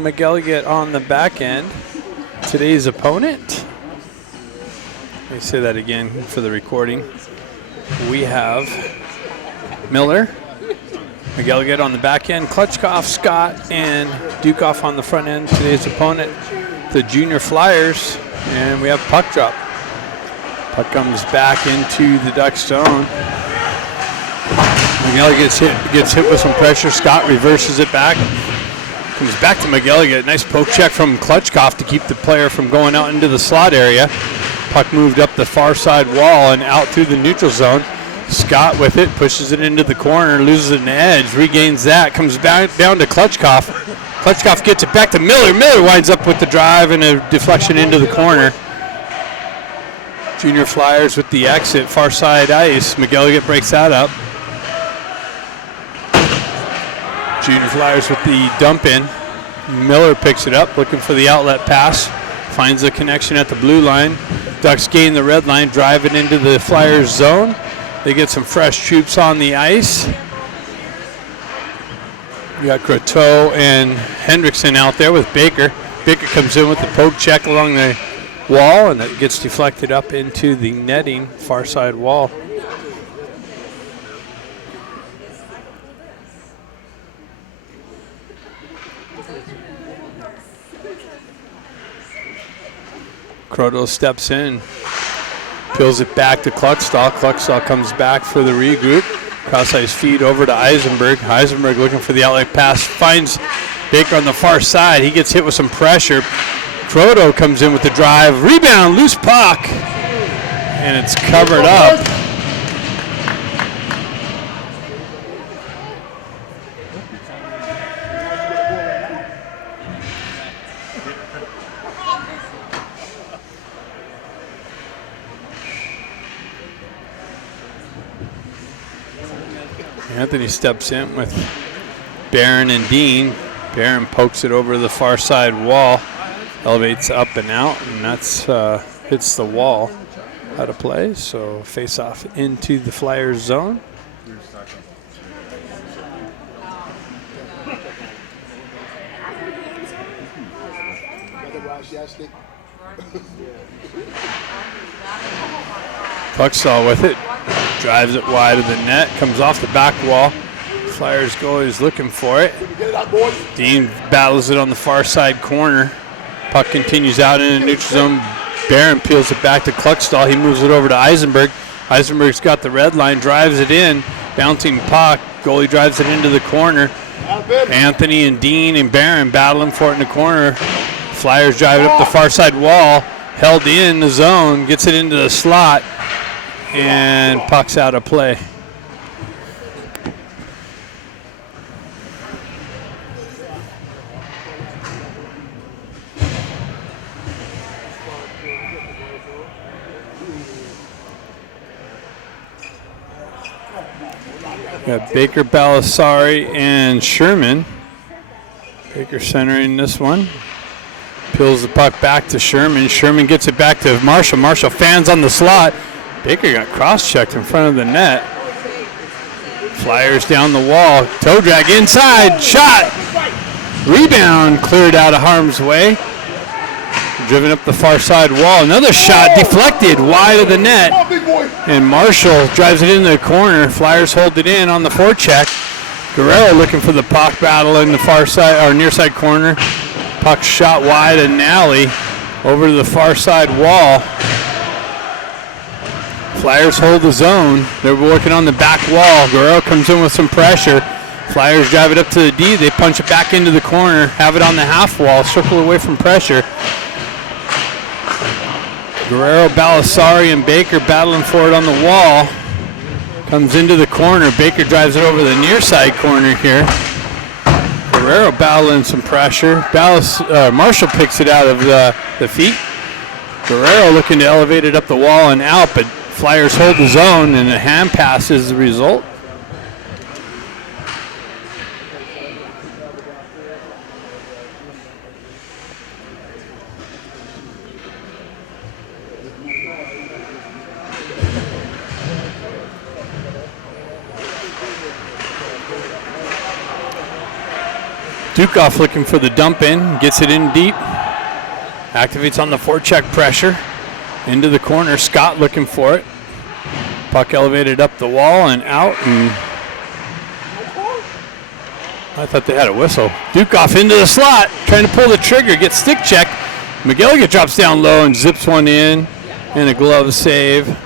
McElligott on the back end. Today's opponent, let me say that again for the recording. We have Miller, McElligott on the back end, Klutchkov, Scott, and Dukoff on the front end. Today's opponent, the Junior Flyers, and we have puck drop. Puck comes back into the Duck zone. McElligott gets hit with some pressure. Scott reverses it back. Comes back to McElligott. Nice poke check from Klutchkov to keep the player from going out into the slot area. Puck moved up the far side wall and out through the neutral zone. Scott with it, pushes it into the corner, loses an edge, regains that, comes back down to Klutchkov. Klutchkov gets it back to Miller. Miller winds up with the drive and a deflection into the corner. Junior Flyers with the exit, far side ice. McElligott breaks that up. Junior Flyers with the dump in. Miller picks it up, looking for the outlet pass. Finds the connection at the blue line. Ducks gain the red line, drive it into the Flyers zone. They get some fresh troops on the ice. We got Croteau and Hendrickson out there with Baker. Baker comes in with the poke check along the wall, and it gets deflected up into the netting, far side wall. Croteau steps in, peels it back to Kluckstall. Kluckstall comes back for the regroup. Cross-ice feed over to Eisenberg. Eisenberg looking for the outlet pass. Finds Baker on the far side. He gets hit with some pressure. Croteau comes in with the drive. Rebound, loose puck. And it's covered up. Anthony steps in with Barron and Dean. Barron pokes it over the far side wall, elevates up and out, and that's hits the wall out of play. So face off into the Flyers zone. Kluckstall with it. Drives it wide of the net, comes off the back wall. Flyers goalie's looking for it. Dean battles it on the far side corner. Puck continues out in the neutral zone. Barron peels it back to Kluckstall. He moves it over to Eisenberg. Eisenberg's got the red line, drives it in. Bouncing puck. Goalie drives it into the corner. Anthony and Dean and Barron battling for it in the corner. Flyers drive it up the far side wall. Held in the zone, gets it into the slot. And puck's out of play. We got Baker, Balasari, and Sherman. Baker centering this one. Peels the puck back to Sherman. Sherman gets it back to Marshall. Marshall fans on the slot. Baker got cross-checked in front of the net. Flyers down the wall. Toe drag inside. Shot. Rebound cleared out of harm's way. Driven up the far side wall. Another shot deflected wide of the net. And Marshall drives it into the corner. Flyers hold it in on the forecheck. Guerrero looking for the puck battle in the far side or near side corner. Puck shot wide and Nally over to the far side wall. Flyers hold the zone. They're working on the back wall. Guerrero comes in with some pressure. Flyers drive it up to the D. They punch it back into the corner. Have it on the half wall. Circle away from pressure. Guerrero, Balasari, and Baker battling for it on the wall. Comes into the corner. Baker drives it over the near side corner here. Guerrero battling some pressure. Marshall picks it out of the feet. Guerrero looking to elevate it up the wall and out, but Flyers hold the zone, and a hand pass is the result. Dukoff looking for the dump in, gets it in deep. Activates on the forecheck pressure. Into the corner, Scott looking for it. Puck elevated up the wall and out, and I thought they had a whistle. Dukoff into the slot, trying to pull the trigger, gets stick checked. McGilligan drops down low and zips one in, and a glove save.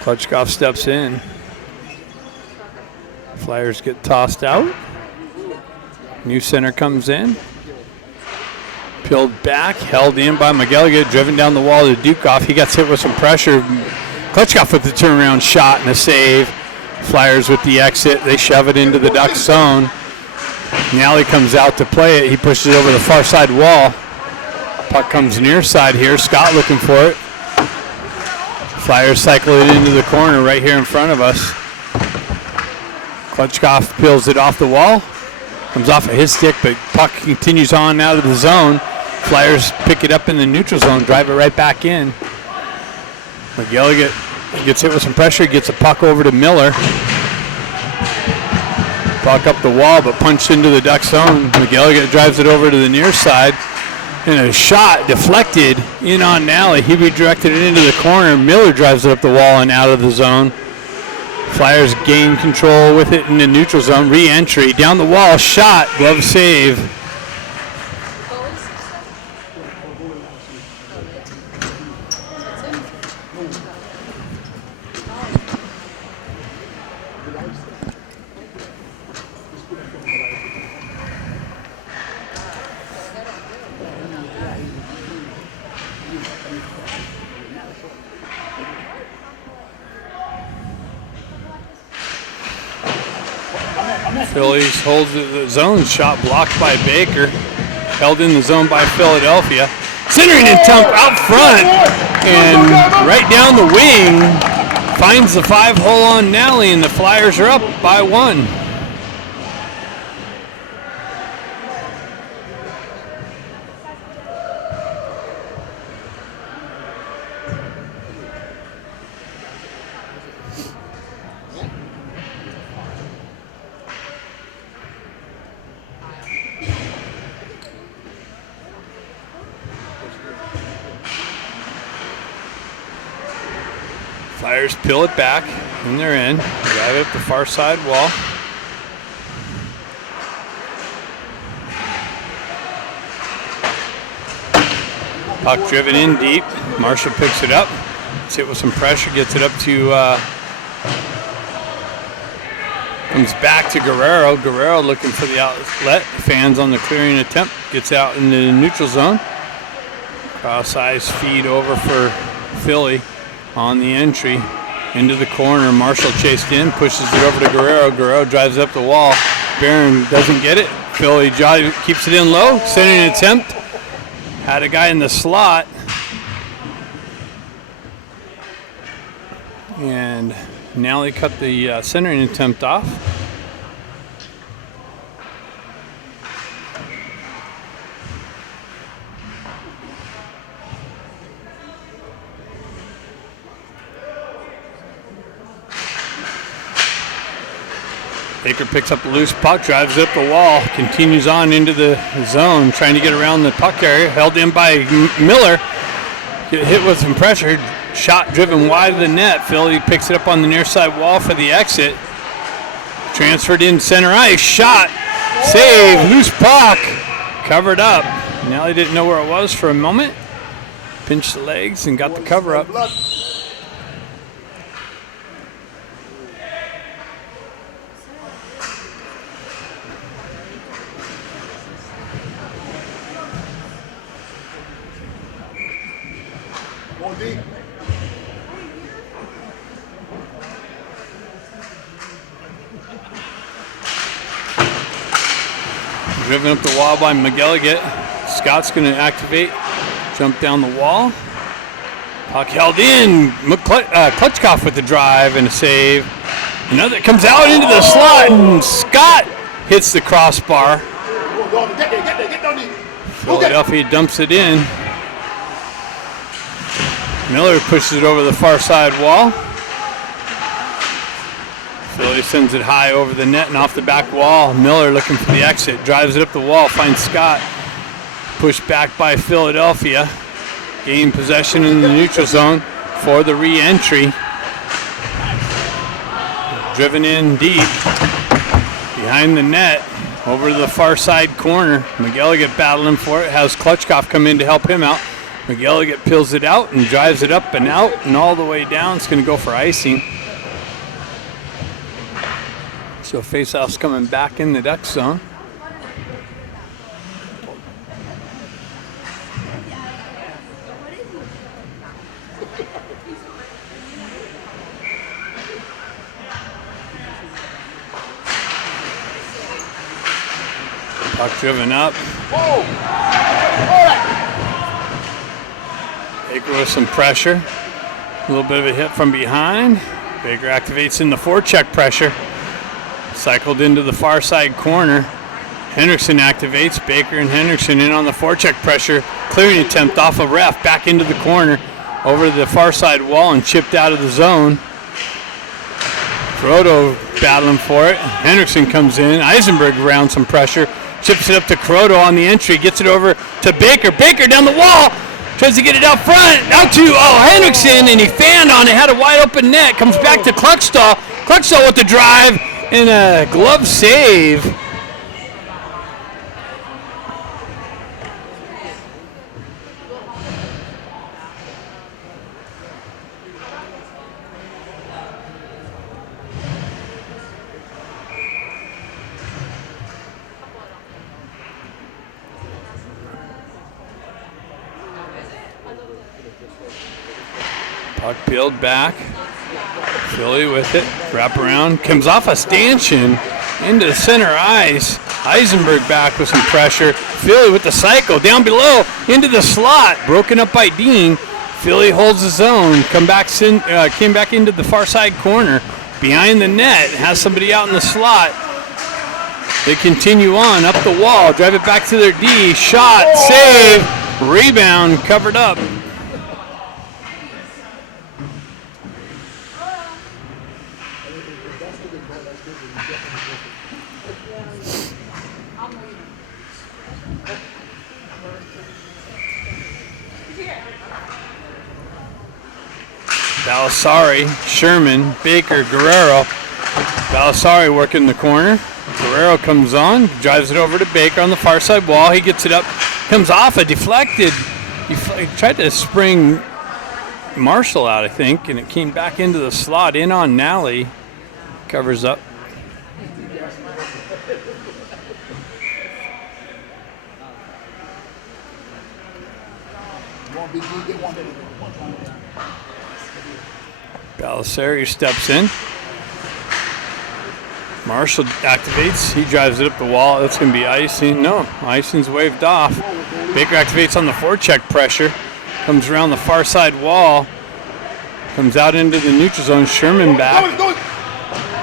Klutchkov steps in. Flyers get tossed out. New center comes in. Peeled back, held in by McGilligan, driven down the wall to Dukoff. He gets hit with some pressure. Klutchkov with the turnaround shot and a save. Flyers with the exit. They shove it into the Duck zone. Nally comes out to play it. He pushes it over the far side wall. Puck comes near side here. Scott looking for it. Flyers cycle it into the corner right here in front of us. Klutchkov peels it off the wall. Comes off of his stick, but puck continues on out of the zone. Flyers pick it up in the neutral zone, drive it right back in. McGilligan gets hit with some pressure, gets a puck over to Miller. Puck up the wall, but punched into the Duck zone. McGilligan drives it over to the near side. And a shot deflected in on Nally. He redirected it into the corner. Miller drives it up the wall and out of the zone. Flyers gain control with it in the neutral zone. Re-entry down the wall. Shot. Glove save. Phillies holds the zone shot blocked by Baker. Held in the zone by Philadelphia. Centering and Tump out front and right down the wing. Finds the 5-hole on Nally, and the Flyers are up by 1. Flyers peel it back, and they're in. Drive it up the far side wall. Puck driven in deep. Marshall picks it up. Gets hit with some pressure, gets it up to, comes back to Guerrero. Guerrero looking for the outlet. Fans on the clearing attempt. Gets out in the neutral zone. Cross-ice feed over for Philly. On the entry into the corner, Marshall chased in, pushes it over to Guerrero. Guerrero drives up the wall. Barron doesn't get it. Philly keeps it in low. Centering attempt. Had a guy in the slot. And Nally cut the centering attempt off. Baker picks up a loose puck, drives up the wall, continues on into the zone, trying to get around the puck area. Held in by Miller. Get hit with some pressure. Shot driven wide of the net. Philly picks it up on the near side wall for the exit. Transferred in center ice. Shot. Save. Loose puck. Covered up. Nally didn't know where it was for a moment. Pinched the legs and got the cover up. Driven up the wall by McGilligan. Scott's going to activate, jump down the wall. Puck held in. Klutchkov with the drive and a save. Another comes out into the slot, and Scott hits the crossbar. Philadelphia dumps it in. Miller pushes it over the far side wall. Philly sends it high over the net and off the back wall. Miller looking for the exit, drives it up the wall, finds Scott. Pushed back by Philadelphia. Gain possession in the neutral zone for the re-entry. Driven in deep behind the net over to the far side corner. McElligott battling for it, has Klutchkov come in to help him out. McElligott peels it out and drives it up and out and all the way down. It's going to go for icing. So faceoff's coming back in the Duck zone. Puck driven up. Baker with some pressure. A little bit of a hit from behind. Baker activates in the forecheck pressure. Cycled into the far side corner. Hendrickson activates. Baker and Hendrickson in on the forecheck pressure. Clearing attempt off a ref. Back into the corner. Over the far side wall and chipped out of the zone. Croto battling for it. Hendrickson comes in. Eisenberg around some pressure. Chips it up to Croto on the entry. Gets it over to Baker. Baker down the wall. Tries to get it out front. Out to Hendrickson, and he fanned on it. Had a wide open net. Comes back to Kluckstall. Kluckstall with the drive and a glove save. Puck peeled back. Philly with it. Wrap around. Comes off a stanchion into the center ice. Eisenberg back with some pressure. Philly with the cycle. Down below. Into the slot. Broken up by Dean. Philly holds his own. Came back into the far side corner. Behind the net. Has somebody out in the slot. They continue on. Up the wall. Drive it back to their D. Shot. Save. Rebound. Covered up. Balasari, Sherman, Baker, Guerrero. Balasari working the corner. Guerrero comes on, drives it over to Baker on the far side wall. He gets it up, comes off a deflected. He tried to spring Marshall out, I think, and it came back into the slot in on Nally. Covers up. Balasari steps in. Marshall activates. He drives it up the wall. That's going to be icing. No, icing's waved off. Baker activates on the forecheck pressure. Comes around the far side wall. Comes out into the neutral zone. Sherman back.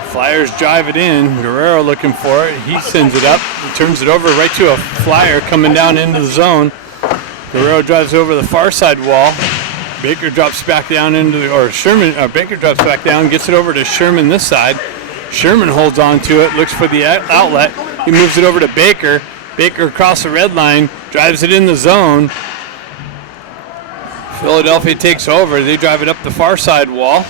Flyers drive it in. Guerrero looking for it. He sends it up. He turns it over right to a Flyer coming down into the zone. Guerrero drives over the far side wall. Baker drops back down Baker drops back down, gets it over to Sherman this side. Sherman holds on to it, looks for the outlet. He moves it over to Baker. Baker across the red line, drives it in the zone. Philadelphia takes over. They drive it up the far side wall.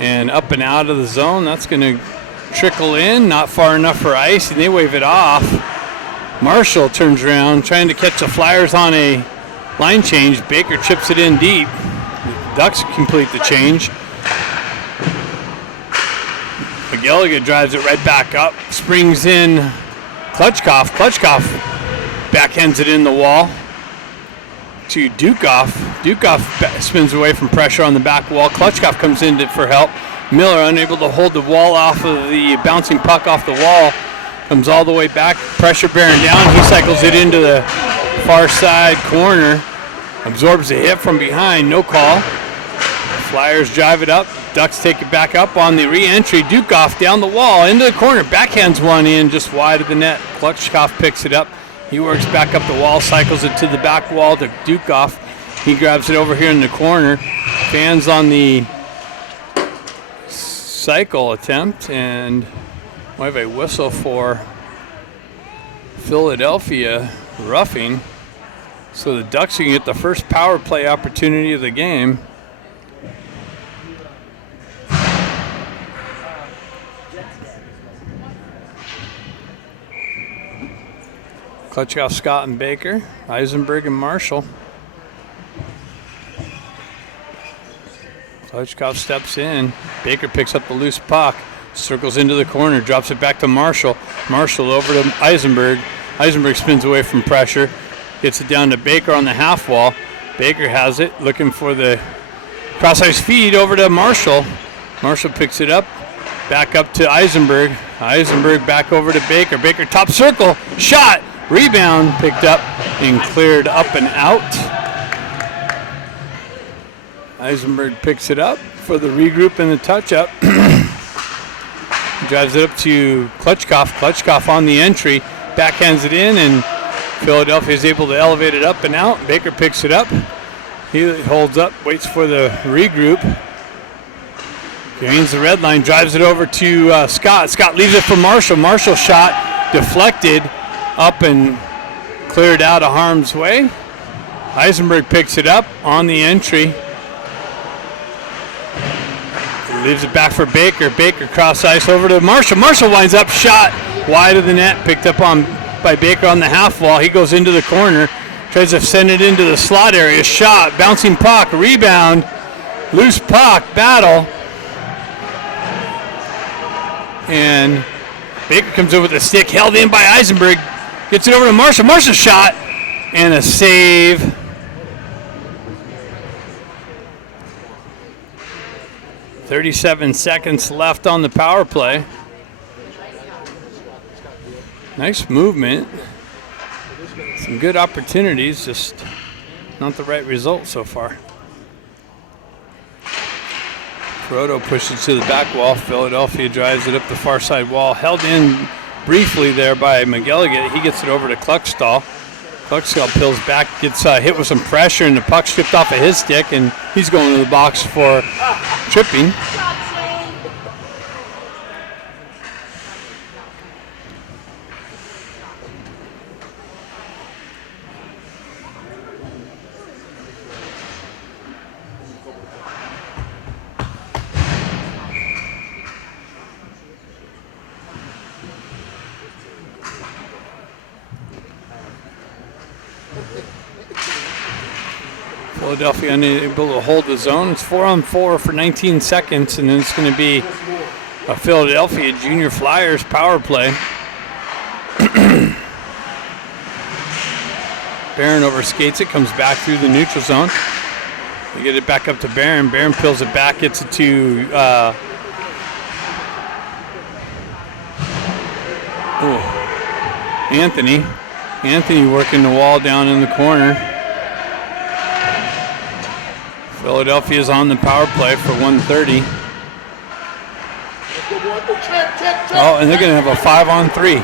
And up and out of the zone. That's going to trickle in, not far enough for ice, and they wave it off. Marshall turns around, trying to catch the Flyers on a line change. Baker chips it in deep. The Ducks complete the change. McElligott drives it right back up. Springs in Klutchkov. Klutchkov backhands it in the wall to Dukoff. Dukoff spins away from pressure on the back wall. Klutchkov comes in for help. Miller unable to hold the wall off of the bouncing puck off the wall. Comes all the way back. Pressure bearing down. He cycles it into the far side corner. Absorbs a hit from behind. No call. Flyers drive it up. Ducks take it back up on the re-entry. Dukoff down the wall into the corner. Backhands one in just wide of the net. Klutchkov picks it up. He works back up the wall, cycles it to the back wall to Dukoff. He grabs it over here in the corner. Fans on the cycle attempt, and we have a whistle for Philadelphia roughing. So the Ducks can get the first power play opportunity of the game. Klitschkoff, Scott, and Baker. Eisenberg and Marshall. Klitschkoff steps in. Baker picks up the loose puck. Circles into the corner. Drops it back to Marshall. Marshall over to Eisenberg. Eisenberg spins away from pressure. Gets it down to Baker on the half wall. Baker has it. Looking for the cross-ice feed over to Marshall. Marshall picks it up. Back up to Eisenberg. Eisenberg back over to Baker. Baker top circle. Shot. Rebound picked up and cleared up and out. Eisenberg picks it up for the regroup and the touch-up. Drives it up to Klitschkoff. Klitschkoff on the entry. Backhands it in, and Philadelphia is able to elevate it up and out. Baker picks it up. He holds up, waits for the regroup. Gains the red line, drives it over to Scott. Scott leaves it for Marshall. Marshall shot deflected up and cleared out of harm's way. Eisenberg picks it up on the entry. Leaves it back for Baker. Baker cross ice over to Marshall. Marshall winds up, shot wide of the net, picked up on by Baker on the half wall. He goes into the corner, tries to send it into the slot area. Shot, bouncing puck, rebound, loose puck, battle. And Baker comes over with the stick, held in by Eisenberg. Gets it over to Marshall. Marshall shot and a save. .37 seconds left on the power play. Nice movement. Some good opportunities, just not the right result so far. Proto pushes to the back wall. Philadelphia drives it up the far side wall. Held in briefly there by McGilligan. He gets it over to Kluckstall. Kluckstall peels back, gets hit with some pressure, and the puck stripped off of his stick, and he's going to the box for tripping. Philadelphia unable to hold the zone. It's 4-on-4 for 19 seconds, and then it's going to be a Philadelphia Junior Flyers power play. Barron overskates it, comes back through the neutral zone. They get it back up to Barron. Barron peels it back, gets it to Anthony. Anthony working the wall down in the corner. Philadelphia's on the power play for 1:30. Oh, and they're going to have a 5-on-3.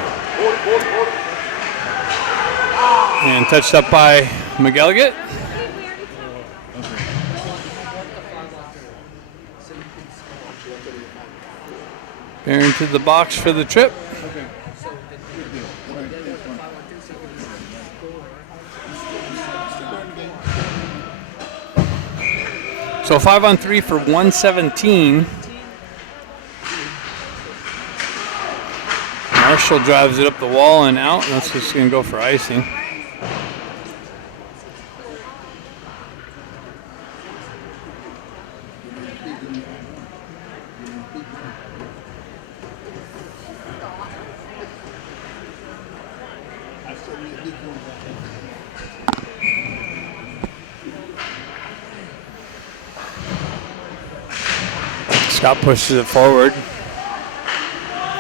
And touched up by McGilligan. Barron to the box for the trip. So 5-on-3 for 117. Marshall drives it up the wall and out, and that's just going to go for icing. Scott pushes it forward.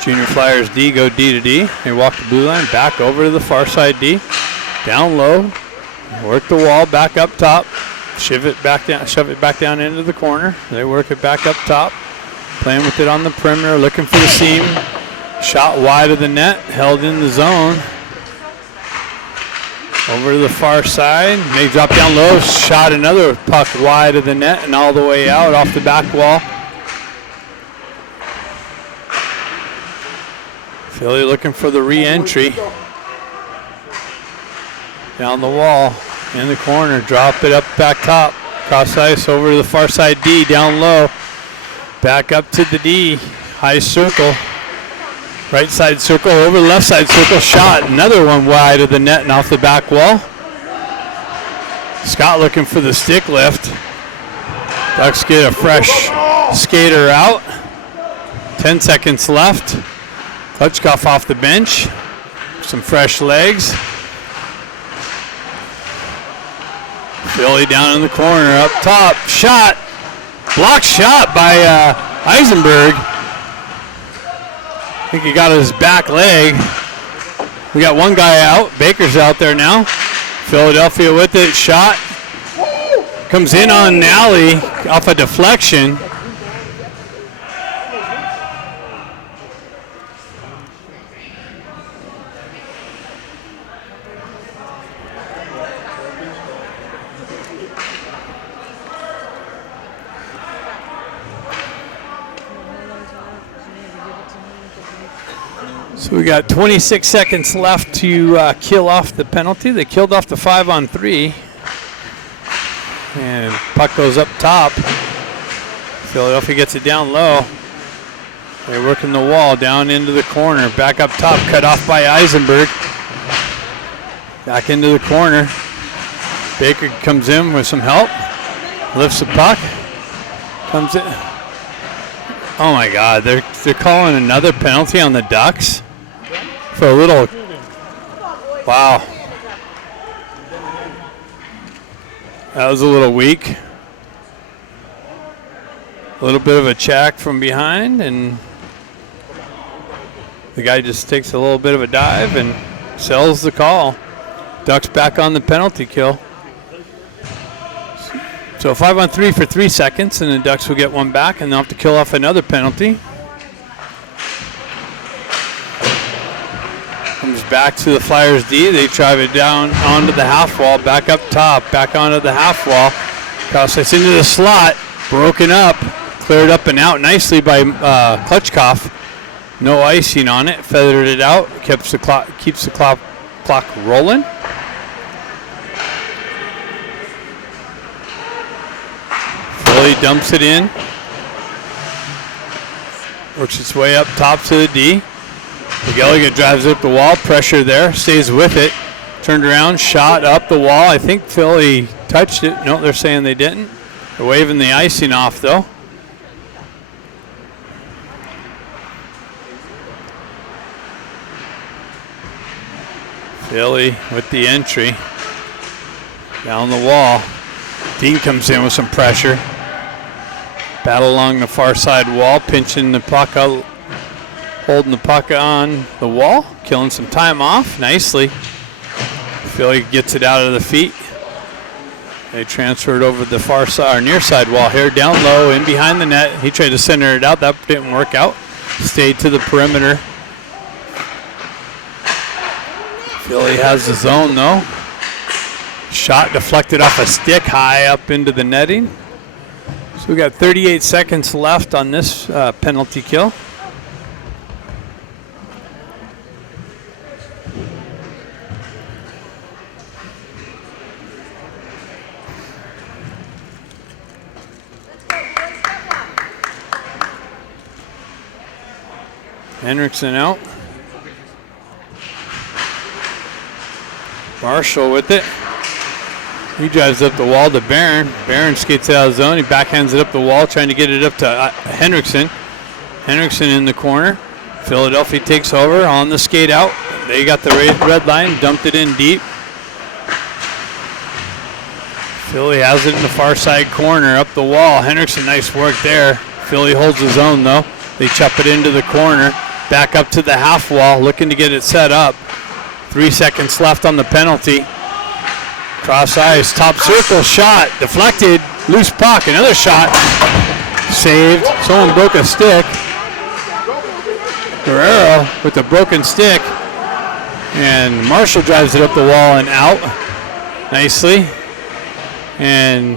Junior Flyers D go D to D. They walk the blue line, back over to the far side D. Down low, work the wall, back up top. Shove it back down into the corner. They work it back up top. Playing with it on the perimeter, looking for the seam. Shot wide of the net, held in the zone. Over to the far side. May drop down low. Shot another puck wide of the net and all the way out off the back wall. Philly looking for the re-entry. Down the wall. In the corner. Drop it up back top. Cross ice over to the far side D. Down low. Back up to the D. High circle. Right side circle over the left side circle. Shot. Another one wide of the net and off the back wall. Scott looking for the stick lift. Ducks get a fresh skater out. 10 seconds left. Klutchkov off the bench. Some fresh legs. Philly down in the corner up top. Shot. Blocked shot by Eisenberg. I think he got his back leg. We got one guy out. Baker's out there now. Philadelphia with it. Shot. Comes in on Nally off a deflection. So we got 26 seconds left to kill off the penalty. They killed off the 5-on-3. And puck goes up top. Philadelphia gets it down low. They're working the wall down into the corner. Back up top, cut off by Eisenberg. Back into the corner. Baker comes in with some help. Lifts the puck. Comes in. Oh my God, they're calling another penalty on the Ducks. For a little, wow. That was a little weak. A little bit of a check from behind, and the guy just takes a little bit of a dive and sells the call. Ducks back on the penalty kill. So 5-on-3 for 3 seconds, and the Ducks will get one back, and they'll have to kill off another penalty. Comes back to the Flyers D. They drive it down onto the half wall, back up top, back onto the half wall. Cross ice into the slot, broken up, cleared up and out nicely by Klutchkov. No icing on it, feathered it out, keeps the clock rolling. Philly dumps it in, works its way up top to the D. McGilligan drives up the wall, pressure there, stays with it. Turned around, shot up the wall. I think Philly touched it. No, they're saying they didn't. They're waving the icing off, though. Philly with the entry. Down the wall. Dean comes in with some pressure. Battle along the far side wall, pinching the puck out. Holding the puck on the wall, killing some time off nicely. Philly gets it out of the feet. They transfer it over the far side or near side wall here, down low, in behind the net. He tried to center it out, that didn't work out. Stayed to the perimeter. Philly has the zone though. Shot deflected off a stick high up into the netting. So we got 38 seconds left on this penalty kill. Henriksen out. Marshall with it. He drives up the wall to Barron. Barron skates out of the zone. He backhands it up the wall, trying to get it up to Henriksen. Henriksen in the corner. Philadelphia takes over on the skate out. They got the red line, dumped it in deep. Philly has it in the far side corner, up the wall. Henriksen, nice work there. Philly holds his own though. They chop it into the corner. Back up to the half wall, looking to get it set up. 3 seconds left on the penalty. Cross ice, top circle, shot, deflected, loose puck, another shot, saved. Someone broke a stick. Guerrero with the broken stick. And Marshall drives it up the wall and out nicely. And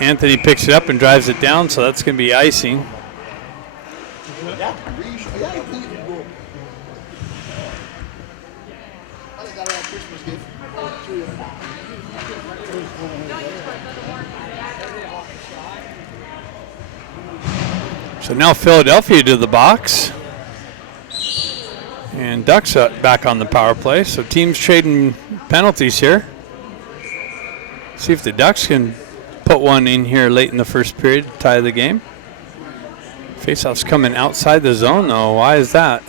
Anthony picks it up and drives it down, so that's going to be icing. So now Philadelphia to the box. And Ducks back on the power play. So teams trading penalties here. See if the Ducks can put one in here late in the first period to tie the game. Faceoff's coming outside the zone though. Why is that?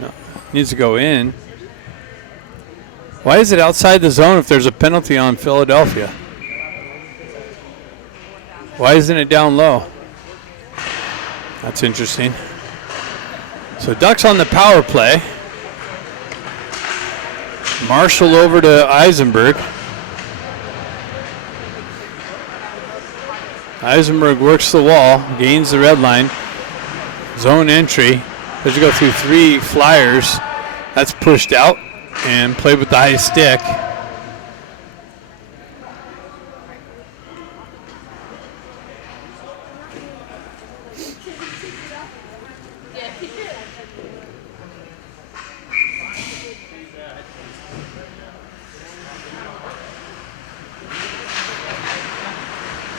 No, needs to go in. Why is it outside the zone if there's a penalty on Philadelphia? Why isn't it down low? That's interesting. So Ducks on the power play. Marshall over to Eisenberg. Eisenberg works the wall, gains the red line. Zone entry. As you go through 3 flyers, that's pushed out and played with the high stick.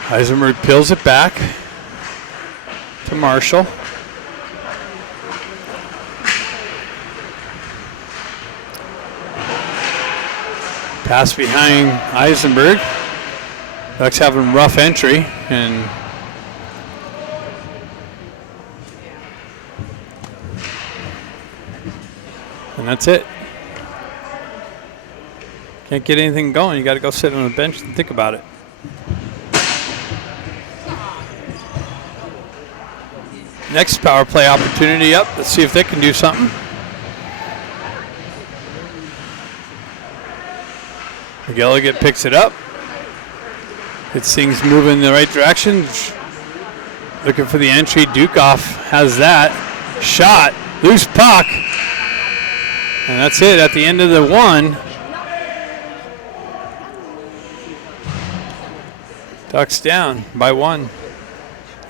Eisenberg peels it back to Marshall. Pass behind Eisenberg. Ducks having rough entry and that's it. Can't get anything going. You got to go sit on the bench and think about it. Next power play opportunity up. Let's see if they can do something. McGilligan picks it up. Gets things moving in the right direction. Looking for the entry. Dukoff has that. Shot. Loose puck. And that's it at the end of the 1. Ducks down by 1.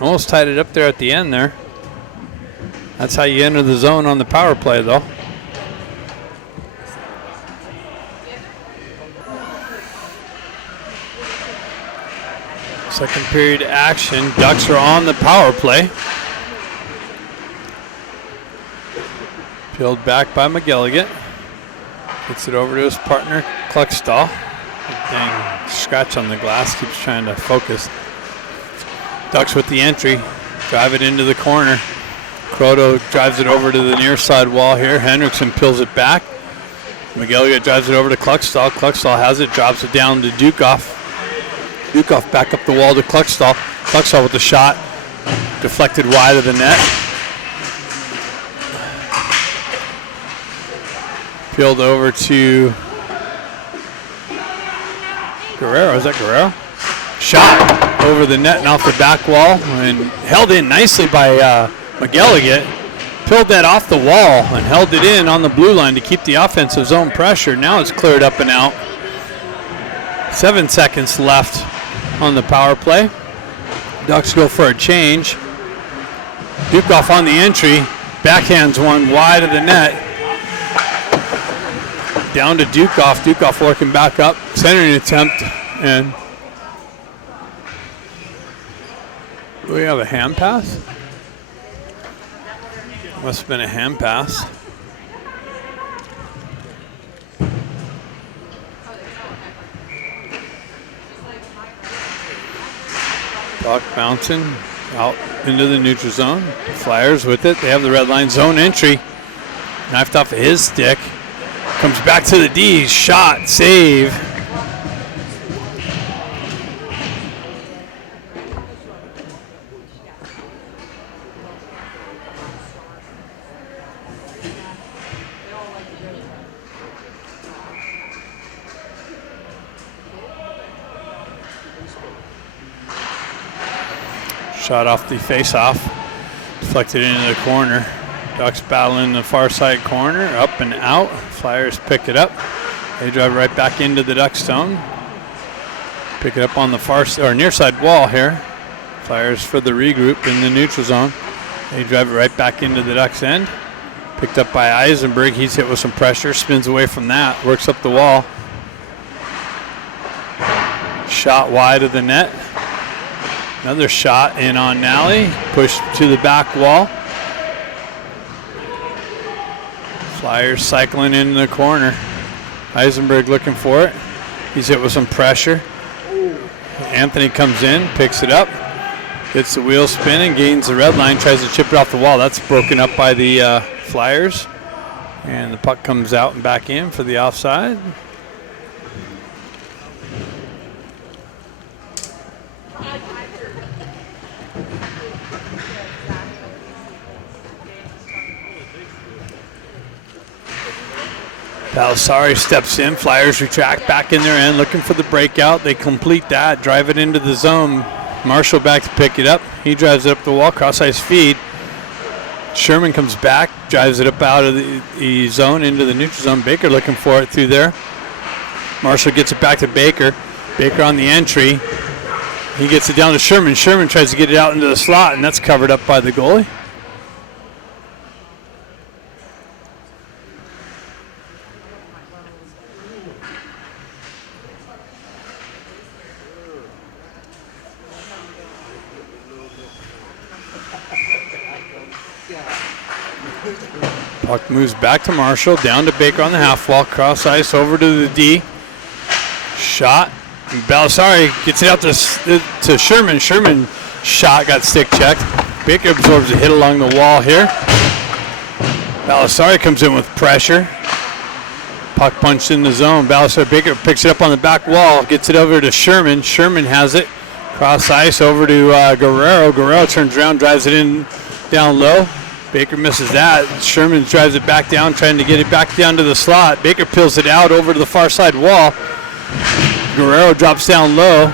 Almost tied it up there at the end there. That's how you enter the zone on the power play, though. Second period action. Ducks are on the power play. Peeled back by McGilligan. Gets it over to his partner, Kluckstall. Dang, scratch on the glass. Keeps trying to focus. Ducks with the entry. Drive it into the corner. Croto drives it over to the near side wall here. Hendrickson peels it back. McGilligan drives it over to Kluckstall. Kluckstall has it, drops it down to Dukoff. Dukoff back up the wall to Kluckstall. Kluckstall with the shot. Deflected wide of the net. Peeled over to Guerrero. Is that Guerrero? Shot over the net and off the back wall and held in nicely by McGilligan. Peeled that off the wall and held it in on the blue line to keep the offensive zone pressure. Now it's cleared up and out. 7 seconds left on the power play. Ducks go for a change. Dukoff on the entry. Backhands one wide of the net. Down to Dukoff. Dukoff working back up. Centering attempt. And do we have a hand pass? Must have been a hand pass. Puck bouncing out into the neutral zone. Flyers with it. They have the red line. Zone entry. Knifed off of his stick. Comes back to the D. Shot. Save. Shot off the face-off, deflected into the corner. Ducks battling the far side corner, up and out. Flyers pick it up. They drive right back into the Duck zone. Pick it up on the far or near side wall here. Flyers for the regroup in the neutral zone. They drive it right back into the Ducks end. Picked up by Eisenberg. He's hit with some pressure. Spins away from that. Works up the wall. Shot wide of the net. Another shot in on Nally. Pushed to the back wall. Flyers cycling in the corner. Eisenberg looking for it. He's hit with some pressure. Anthony comes in, picks it up. Gets the wheel spinning, gains the red line, tries to chip it off the wall. That's broken up by the Flyers. And the puck comes out and back in for the offside. Balasari steps in. Flyers retract back in their end, looking for the breakout. They complete that, drive it into the zone. Marshall back to pick it up. He drives it up the wall, cross-ice feed. Sherman comes back, drives it up out of the zone into the neutral zone. Baker looking for it through there. Marshall gets it back to Baker. Baker on the entry. He gets it down to Sherman. Sherman tries to get it out into the slot, and that's covered up by the goalie. Puck moves back to Marshall, down to Baker on the half wall, cross ice over to the D. Shot. Balasari gets it out to Sherman. Sherman shot got stick checked. Baker absorbs a hit along the wall here. Balasari comes in with pressure. Puck punched in the zone. Balasari, Baker picks it up on the back wall, gets it over to Sherman. Sherman has it. Cross ice over to Guerrero. Guerrero turns around, drives it in down low. Baker misses that. Sherman drives it back down, trying to get it back down to the slot. Baker peels it out over to the far side wall. Guerrero drops down low.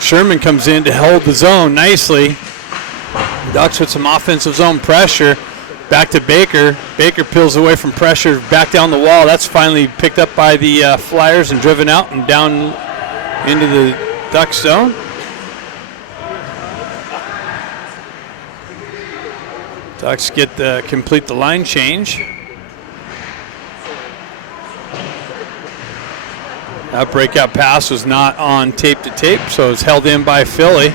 Sherman comes in to hold the zone nicely. Ducks with some offensive zone pressure. Back to Baker. Baker peels away from pressure, back down the wall. That's finally picked up by the Flyers and driven out and down into the Ducks zone. Ducks complete the line change. That breakout pass was not on tape to tape, so it's held in by Philly.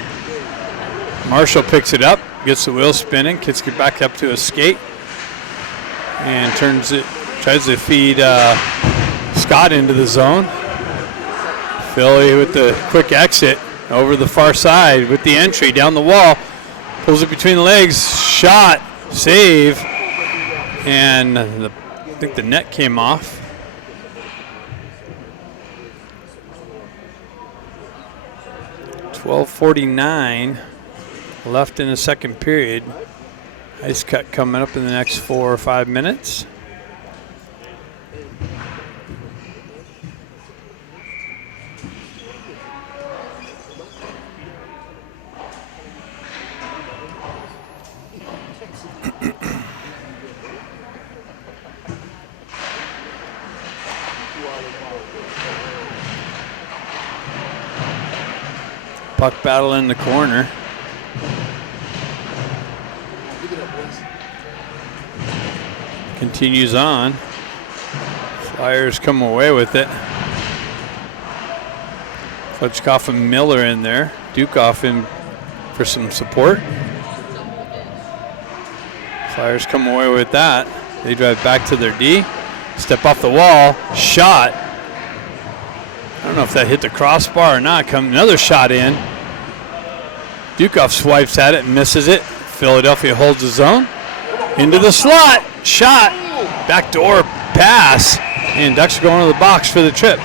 Marshall picks it up, gets the wheel spinning, gets it back up to a skate, and tries to feed Scott into the zone. Philly with the quick exit over the far side with the entry down the wall, pulls it between the legs, shot. Save, and I think the net came off. .12:49 left in the second period. Ice cut coming up in the next 4 or 5 minutes. Puck battle in the corner. Continues on. Flyers come away with it. Fletchkoff and Miller in there. Dukoff in for some support. Flyers come away with that. They drive back to their D. Step off the wall. Shot. I don't know if that hit the crossbar or not. Another shot in. Dukoff swipes at it and misses it. Philadelphia holds the zone. Into the slot. Shot. Backdoor pass. And Ducks are going to the box for the trip.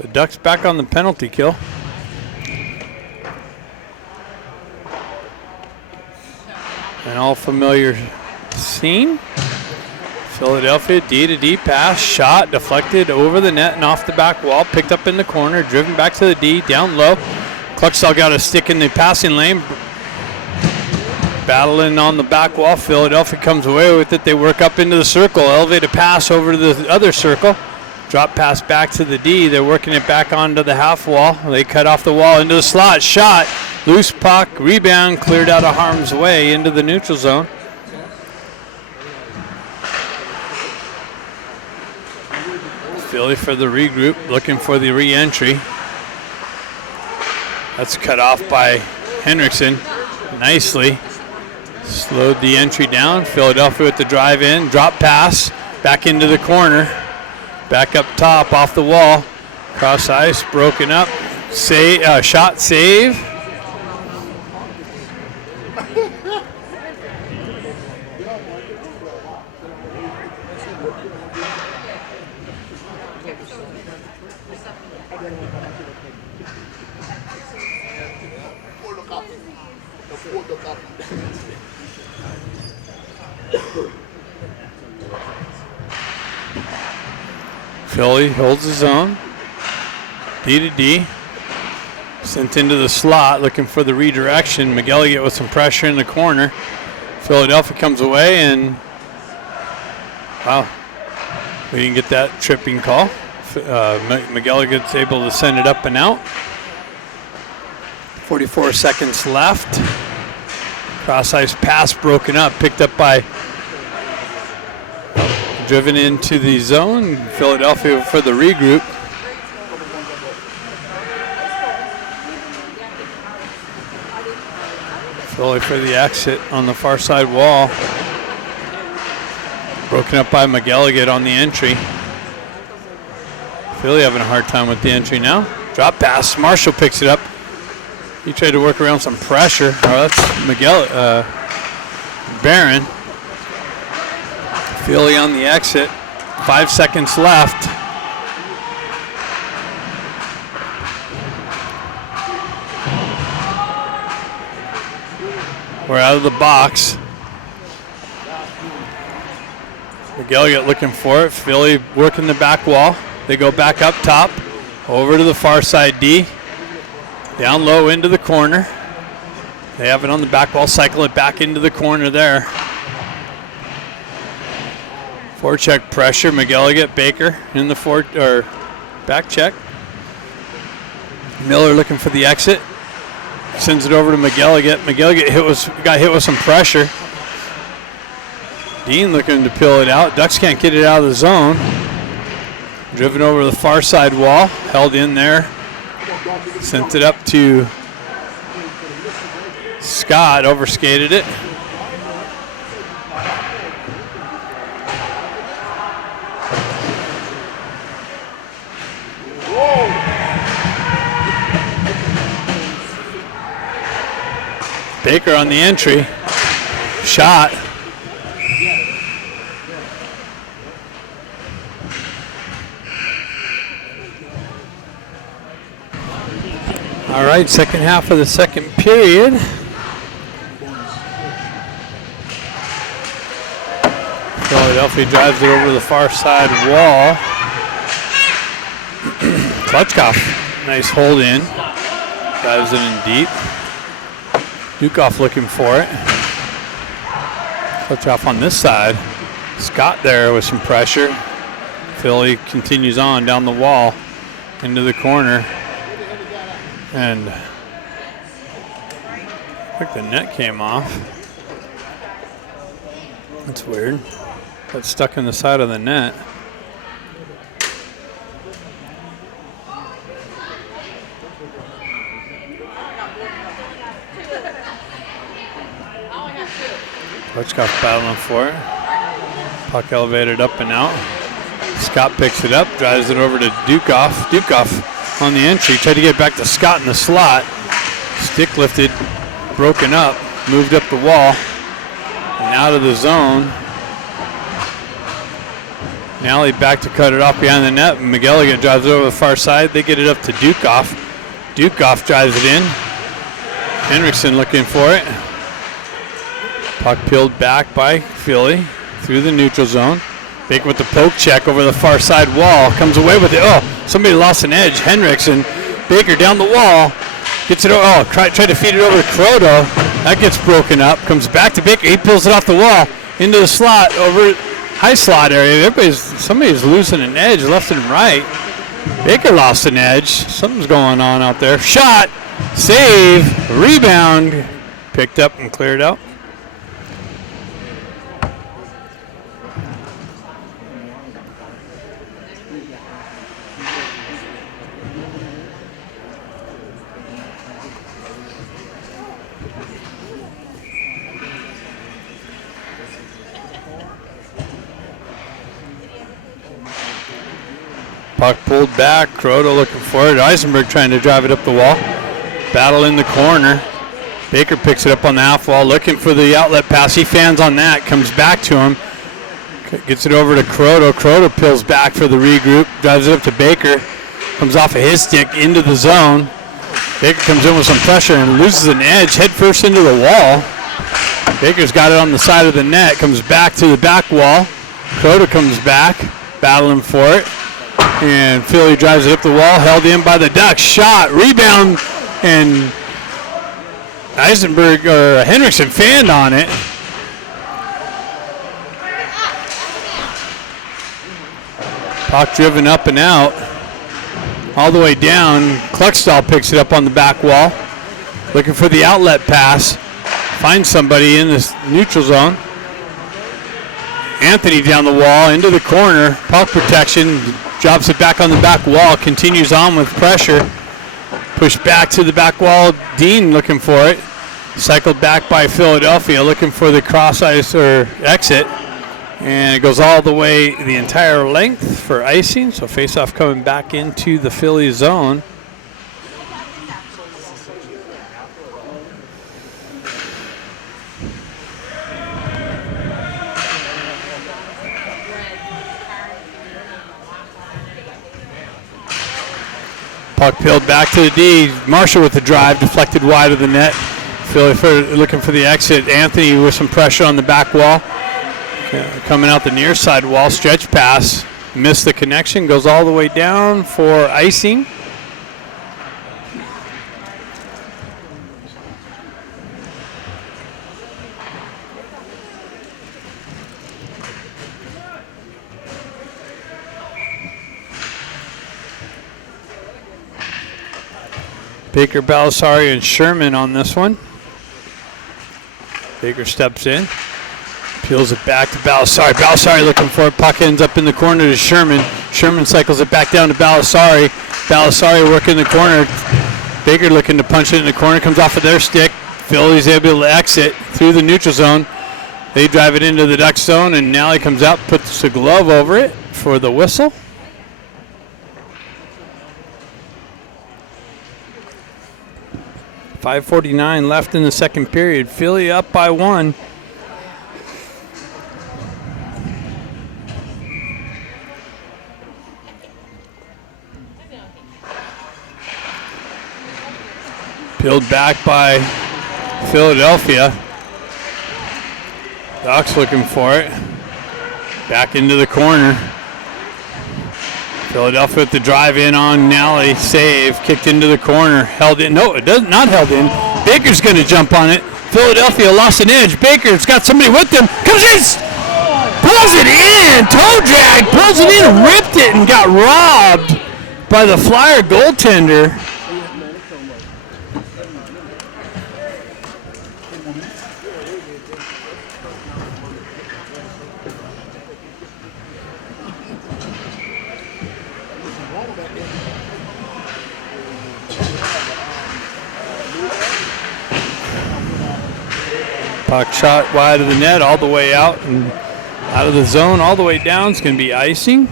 So Ducks back on the penalty kill. An all familiar scene. Philadelphia D-to-D pass, shot, deflected over the net and off the back wall, picked up in the corner, driven back to the D, down low. Clutchstall got a stick in the passing lane. Battling on the back wall. Philadelphia comes away with it. They work up into the circle. Elevated pass over to the other circle. Drop pass back to the D. They're working it back onto the half wall. They cut off the wall into the slot. Shot. Loose puck. Rebound cleared out of harm's way into the neutral zone. Philly for the regroup. Looking for the re-entry. That's cut off by Henriksen. Nicely. Slowed the entry down. Philadelphia with the drive in. Drop pass. Back into the corner. Back up top off the wall. Cross ice. Broken up. Shot save. Philly holds his own. D-to-D. Sent into the slot, looking for the redirection. McElligott with some pressure in the corner. Philadelphia comes away, and wow, we didn't get that tripping call. McElligott's able to send it up and out. 44 seconds left. Cross ice pass broken up, picked up by, driven into the zone. Philadelphia for the regroup. Philly for the exit on the far side wall. Broken up by McElligott on the entry. Philly having a hard time with the entry now. Drop pass, Marshall picks it up. He tried to work around some pressure. Oh, that's Barron. Philly on the exit. 5 seconds left. We're out of the box. McElligott looking for it. Philly working the back wall. They go back up top. Over to the far side D. Down low into the corner. They have it on the back wall. Cycle it back into the corner there. Forecheck pressure. McElligott, Baker in the back check. Miller looking for the exit. Sends it over to McElligott. McElligott got hit with some pressure. Dean looking to peel it out. Ducks can't get it out of the zone. Driven over the far side wall. Held in there. Sent it up to Scott. Overskated it. Baker on the entry. Shot. All right, second half of the second period. Philadelphia drives it over the far side wall. Klutchkov, nice hold in. Drives it in deep. Dukoff looking for it. Klutchkov on this side. Scott there with some pressure. Philly continues on down the wall into the corner. And I think the net came off. That's weird. Got stuck in the side of the net. Klutchkov battling for it. Puck elevated up and out. Scott picks it up, drives it over to Dukoff. Dukoff on the entry, tried to get back to Scott in the slot. Stick lifted, broken up, moved up the wall, and out of the zone. Nally back to cut it off behind the net. McGilligan drives it over the far side. They get it up to Dukoff. Dukoff drives it in. Henriksen looking for it. Puck peeled back by Philly through the neutral zone. Baker with the poke check over the far side wall. Comes away with it. Oh, somebody lost an edge. Henriksen. Baker down the wall. Gets it over. Oh, tried to feed it over to Croto. That gets broken up. Comes back to Baker. He peels it off the wall into the slot over high slot area. Somebody's losing an edge left and right. Baker lost an edge. Something's going on out there. Shot. Save. Rebound. Picked up and cleared out. Puck pulled back. Croto looking for it. Eisenberg trying to drive it up the wall. Battle in the corner. Baker picks it up on the half wall, looking for the outlet pass. He fans on that. Comes back to him. Gets it over to Croto. Croto peels back for the regroup. Drives it up to Baker. Comes off of his stick into the zone. Baker comes in with some pressure and loses an edge. Head first into the wall. Baker's got it on the side of the net. Comes back to the back wall. Croto comes back. Battling for it. And Philly drives it up the wall, held in by the Ducks. Shot, rebound, and Eisenberg or Henriksen fanned on it. Puck driven up and out, all the way down. Kluckstall picks it up on the back wall, looking for the outlet pass. Finds somebody in this neutral zone. Anthony down the wall, into the corner. Puck protection. Drops it back on the back wall, continues on with pressure. Pushed back to the back wall. Dean looking for it. Cycled back by Philadelphia, looking for the cross ice or exit. And it goes all the way the entire length for icing. So face-off coming back into the Philly zone. Puck peeled back to the D. Marshall with the drive, deflected wide of the net. Philly looking for the exit. Anthony with some pressure on the back wall. Coming out the near side wall, stretch pass. Missed the connection, goes all the way down for icing. Baker, Balasari, and Sherman on this one. Baker steps in, peels it back to Balasari. Balasari looking for it. Puck ends up in the corner to Sherman. Sherman cycles it back down to Balasari. Balasari working the corner. Baker looking to punch it in the corner. Comes off of their stick. Philly's able to exit through the neutral zone. They drive it into the Duck zone, and Nally comes out, puts a glove over it for the whistle. .5:49 left in the second period. Philly up by 1. Peeled back by Philadelphia. Ducks looking for it. Back into the corner. Philadelphia with the drive in on Nally. Save. Kicked into the corner. Held in. No, it does not held in. Baker's going to jump on it. Philadelphia lost an edge. Baker's got somebody with them. Comes in. Pulls it in. Toe drag. Pulls it in. Ripped it and got robbed by the Flyer goaltender. Puck shot wide of the net, all the way out and out of the zone, all the way down. It's going to be icing.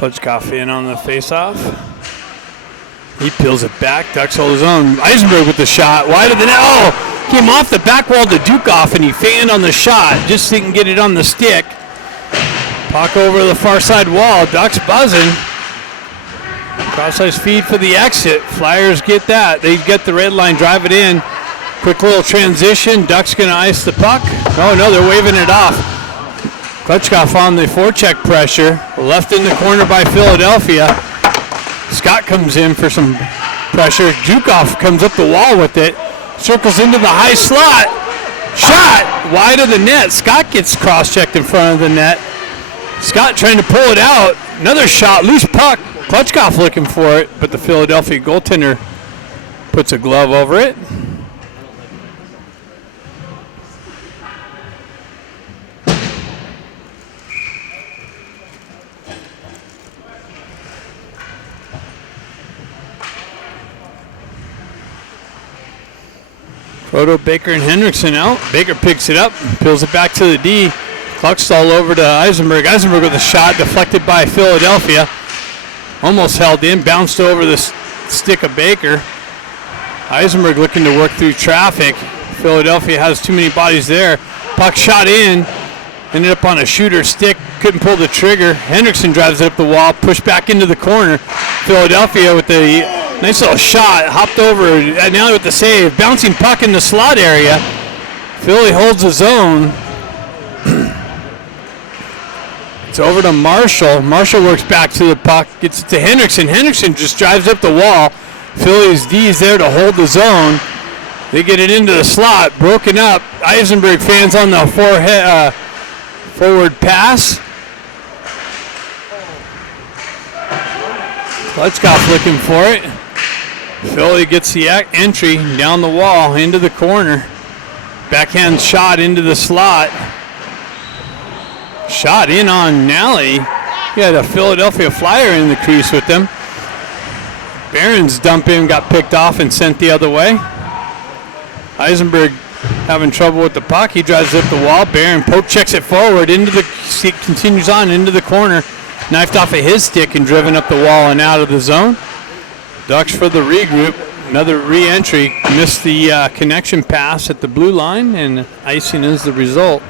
Klitschkoff in on the faceoff. He peels it back. Ducks hold his own. Eisenberg with the shot. Wide of the net. Oh! Came off the back wall to Dukoff, and he fanned on the shot. Just so he can get it on the stick. Puck over the far side wall. Ducks buzzing. Cross-ice feed for the exit. Flyers get that. They get the red line, drive it in. Quick little transition. Ducks going to ice the puck. Oh, no, they're waving it off. Klitschkoff on the forecheck pressure. Left in the corner by Philadelphia. Scott comes in for some pressure. Dukoff comes up the wall with it. Circles into the high slot. Shot wide of the net. Scott gets cross-checked in front of the net. Scott trying to pull it out. Another shot. Loose puck. Klitschkoff looking for it, but the Philadelphia goaltender puts a glove over it. Proto, Baker, and Hendrickson out. Baker picks it up, peels it back to the D. Kluckstall over to Eisenberg. Eisenberg with a shot deflected by Philadelphia. Almost held in, bounced over the stick of Baker. Eisenberg looking to work through traffic. Philadelphia has too many bodies there. Puck shot in, ended up on a shooter stick, couldn't pull the trigger. Hendrickson drives it up the wall, pushed back into the corner. Philadelphia with the nice little shot, hopped over, now with the save. Bouncing puck in the slot area. Philly holds his own. It's over to Marshall. Marshall works back to the puck, gets it to Hendrickson. Hendrickson just drives up the wall. Philly's D is there to hold the zone. They get it into the slot, broken up. Eisenberg fans on the forward pass. Klitschkoff looking for it. Philly gets the entry down the wall into the corner. Backhand shot into the slot. Shot in on Nally. He had a Philadelphia Flyer in the crease with them. Barron's dump in, got picked off and sent the other way. Eisenberg having trouble with the puck. He drives up the wall. Barron poke checks it forward into the, continues on into the corner. Knifed off of his stick and driven up the wall and out of the zone. Ducks for the regroup. Another re-entry. Missed the connection pass at the blue line, and icing is the result.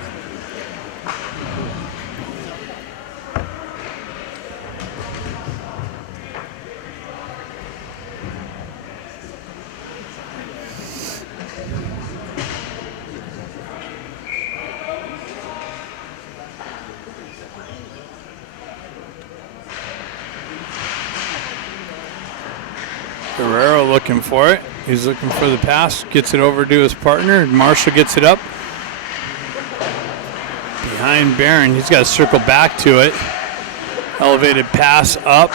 Guerrero looking for it. He's looking for the pass. Gets it over to his partner. Marshall gets it up. Behind Barron. He's got to circle back to it. Elevated pass up.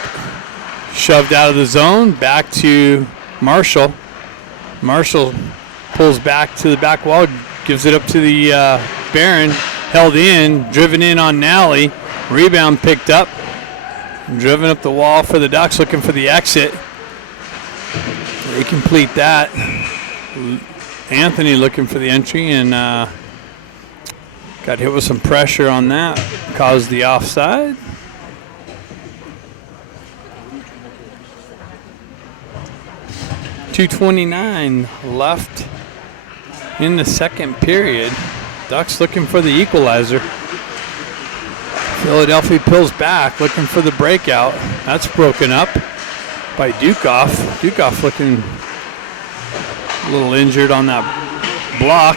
Shoved out of the zone. Back to Marshall. Marshall pulls back to the back wall. Gives it up to the Barron. Held in. Driven in on Nally. Rebound picked up. Driven up the wall for the Ducks. Looking for the exit. They complete that. Anthony looking for the entry and got hit with some pressure on that. Caused the offside. .229 left in the second period. Ducks looking for the equalizer. Philadelphia pulls back, looking for the breakout. That's broken up by Dukoff. Dukoff looking a little injured on that block.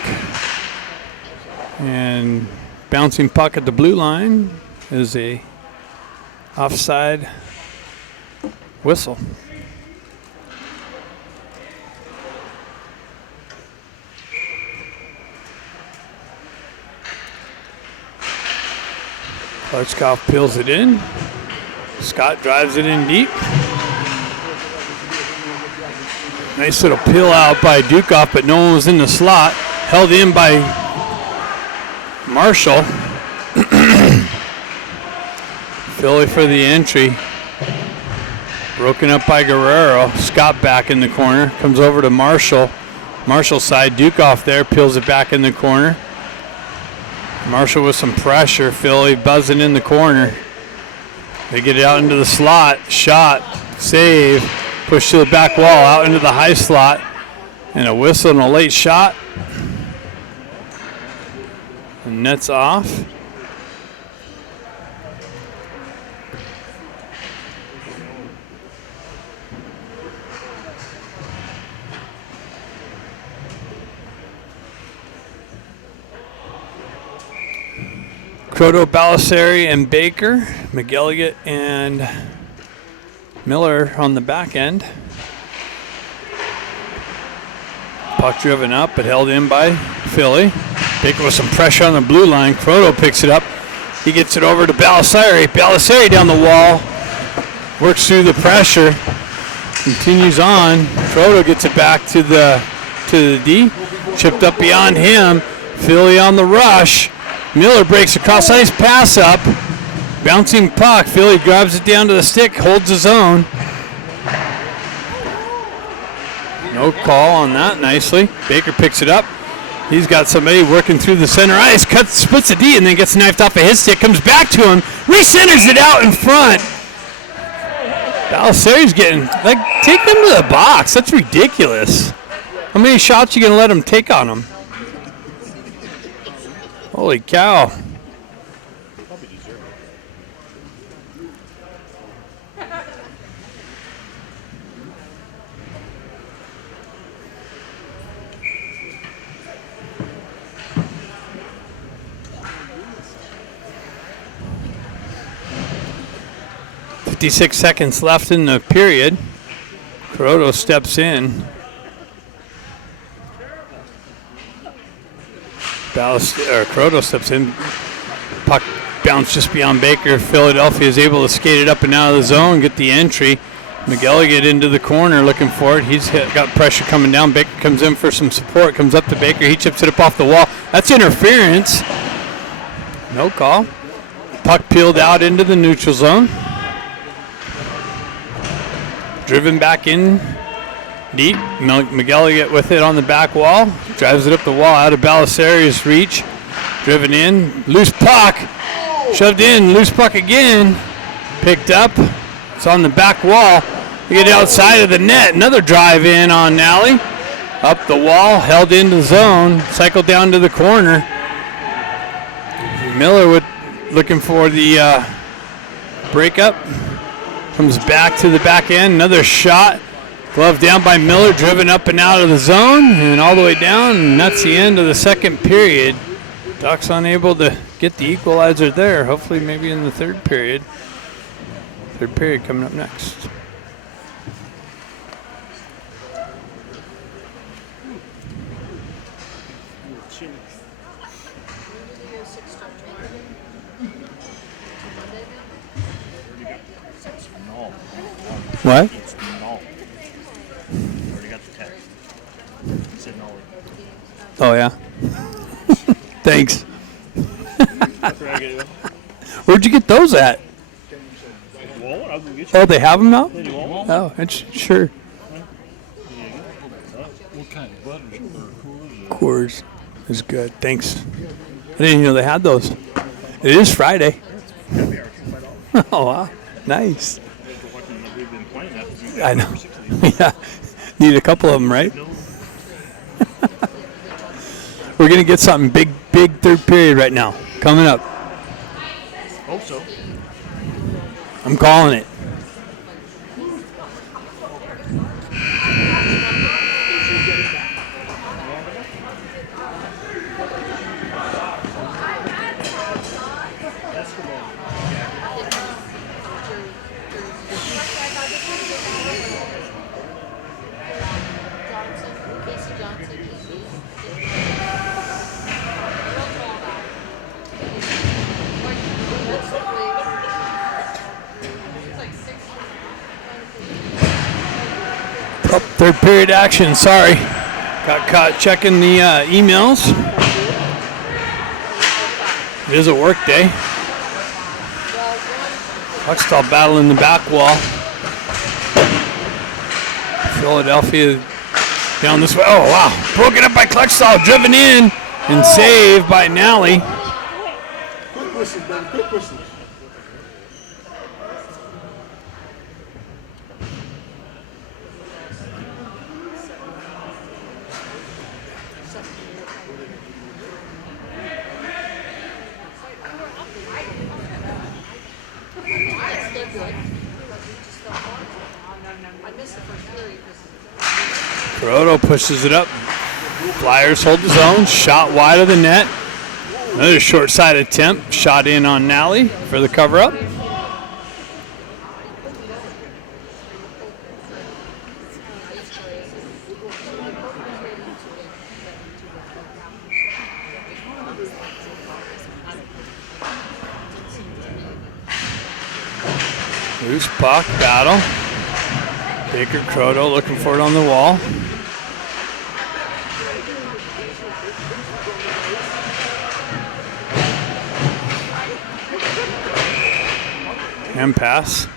And bouncing puck at the blue line is a offside whistle. Klitschkoff peels it in. Scott drives it in deep. Nice little peel out by Dukoff, but no one was in the slot. Held in by Marshall. Philly for the entry. Broken up by Guerrero. Scott back in the corner. Comes over to Marshall. Marshall side. Dukoff there. Peels it back in the corner. Marshall with some pressure. Philly buzzing in the corner. They get it out into the slot. Shot. Save. Push to the back wall. Out into the high slot. And a whistle and a late shot. And net's off. Croto, Balisari, and Baker. McElligott and Miller on the back end. Puck driven up, but held in by Philly. Baker with some pressure on the blue line. Croto picks it up. He gets it over to Balisari. Balisari down the wall. Works through the pressure. Continues on. Croto gets it back to the D. Chipped up beyond him. Philly on the rush. Miller breaks across. Nice pass up. Bouncing puck. Philly grabs it down to the stick. Holds his own. No call on that. Nicely. Baker picks it up. He's got somebody working through the center ice. Splits a D and then gets knifed off of his stick. Comes back to him. Recenters it out in front. Balisari's getting, take him to the box. That's ridiculous. How many shots you going to let him take on him? Holy cow. .56 seconds left in the period. Croto steps in. Croto steps in. Puck bounced just beyond Baker. Philadelphia is able to skate it up and out of the zone, get the entry. McElligott into the corner looking for it. He's got pressure coming down. Baker comes in for some support. Comes up to Baker. He chips it up off the wall. That's interference. No call. Puck peeled out into the neutral zone. Driven back in deep. McElligott with it on the back wall. Drives it up the wall out of Balisari's reach. Driven in. Loose puck. Shoved in. Loose puck again. Picked up. It's on the back wall. You get outside of the net. Another drive in on Nally. Up the wall. Held into the zone. Cycled down to the corner. Miller looking for the breakup. Comes back to the back end. Another shot. Glove down by Miller. Driven up and out of the zone. And all the way down. And that's the end of the second period. Ducks unable to get the equalizer there. Hopefully maybe in the third period. Third period coming up next. What? It's null. Already got the text. It said null. Oh, yeah. Thanks. That's where I get it. Where'd you get those at? Walmart, I'll go get you. Oh, they have them now? Any Walmart? Oh, it's sure. What kind of butters or Coors is good. Thanks. I didn't even know they had those. It is Friday. Oh, wow. Nice. We've been playing that since I know. Yeah. Need a couple of them, right? We're going to get something big third period right now. Coming up. Hope so. I'm calling it. Oh, third period action. Sorry. Got caught checking the emails. It is a work day. Puckstall battling the back wall. Philadelphia down this way. Oh, wow. Broken up by Clutchstall. Driven in and saved by Nally. Quick whistle, Ben. Quick whistle. Coroto pushes it up. Flyers hold the zone. Shot wide of the net. Another short side attempt. Shot in on Nally for the cover up. Loose puck battle. Baker Croto looking for it on the wall. Hand pass.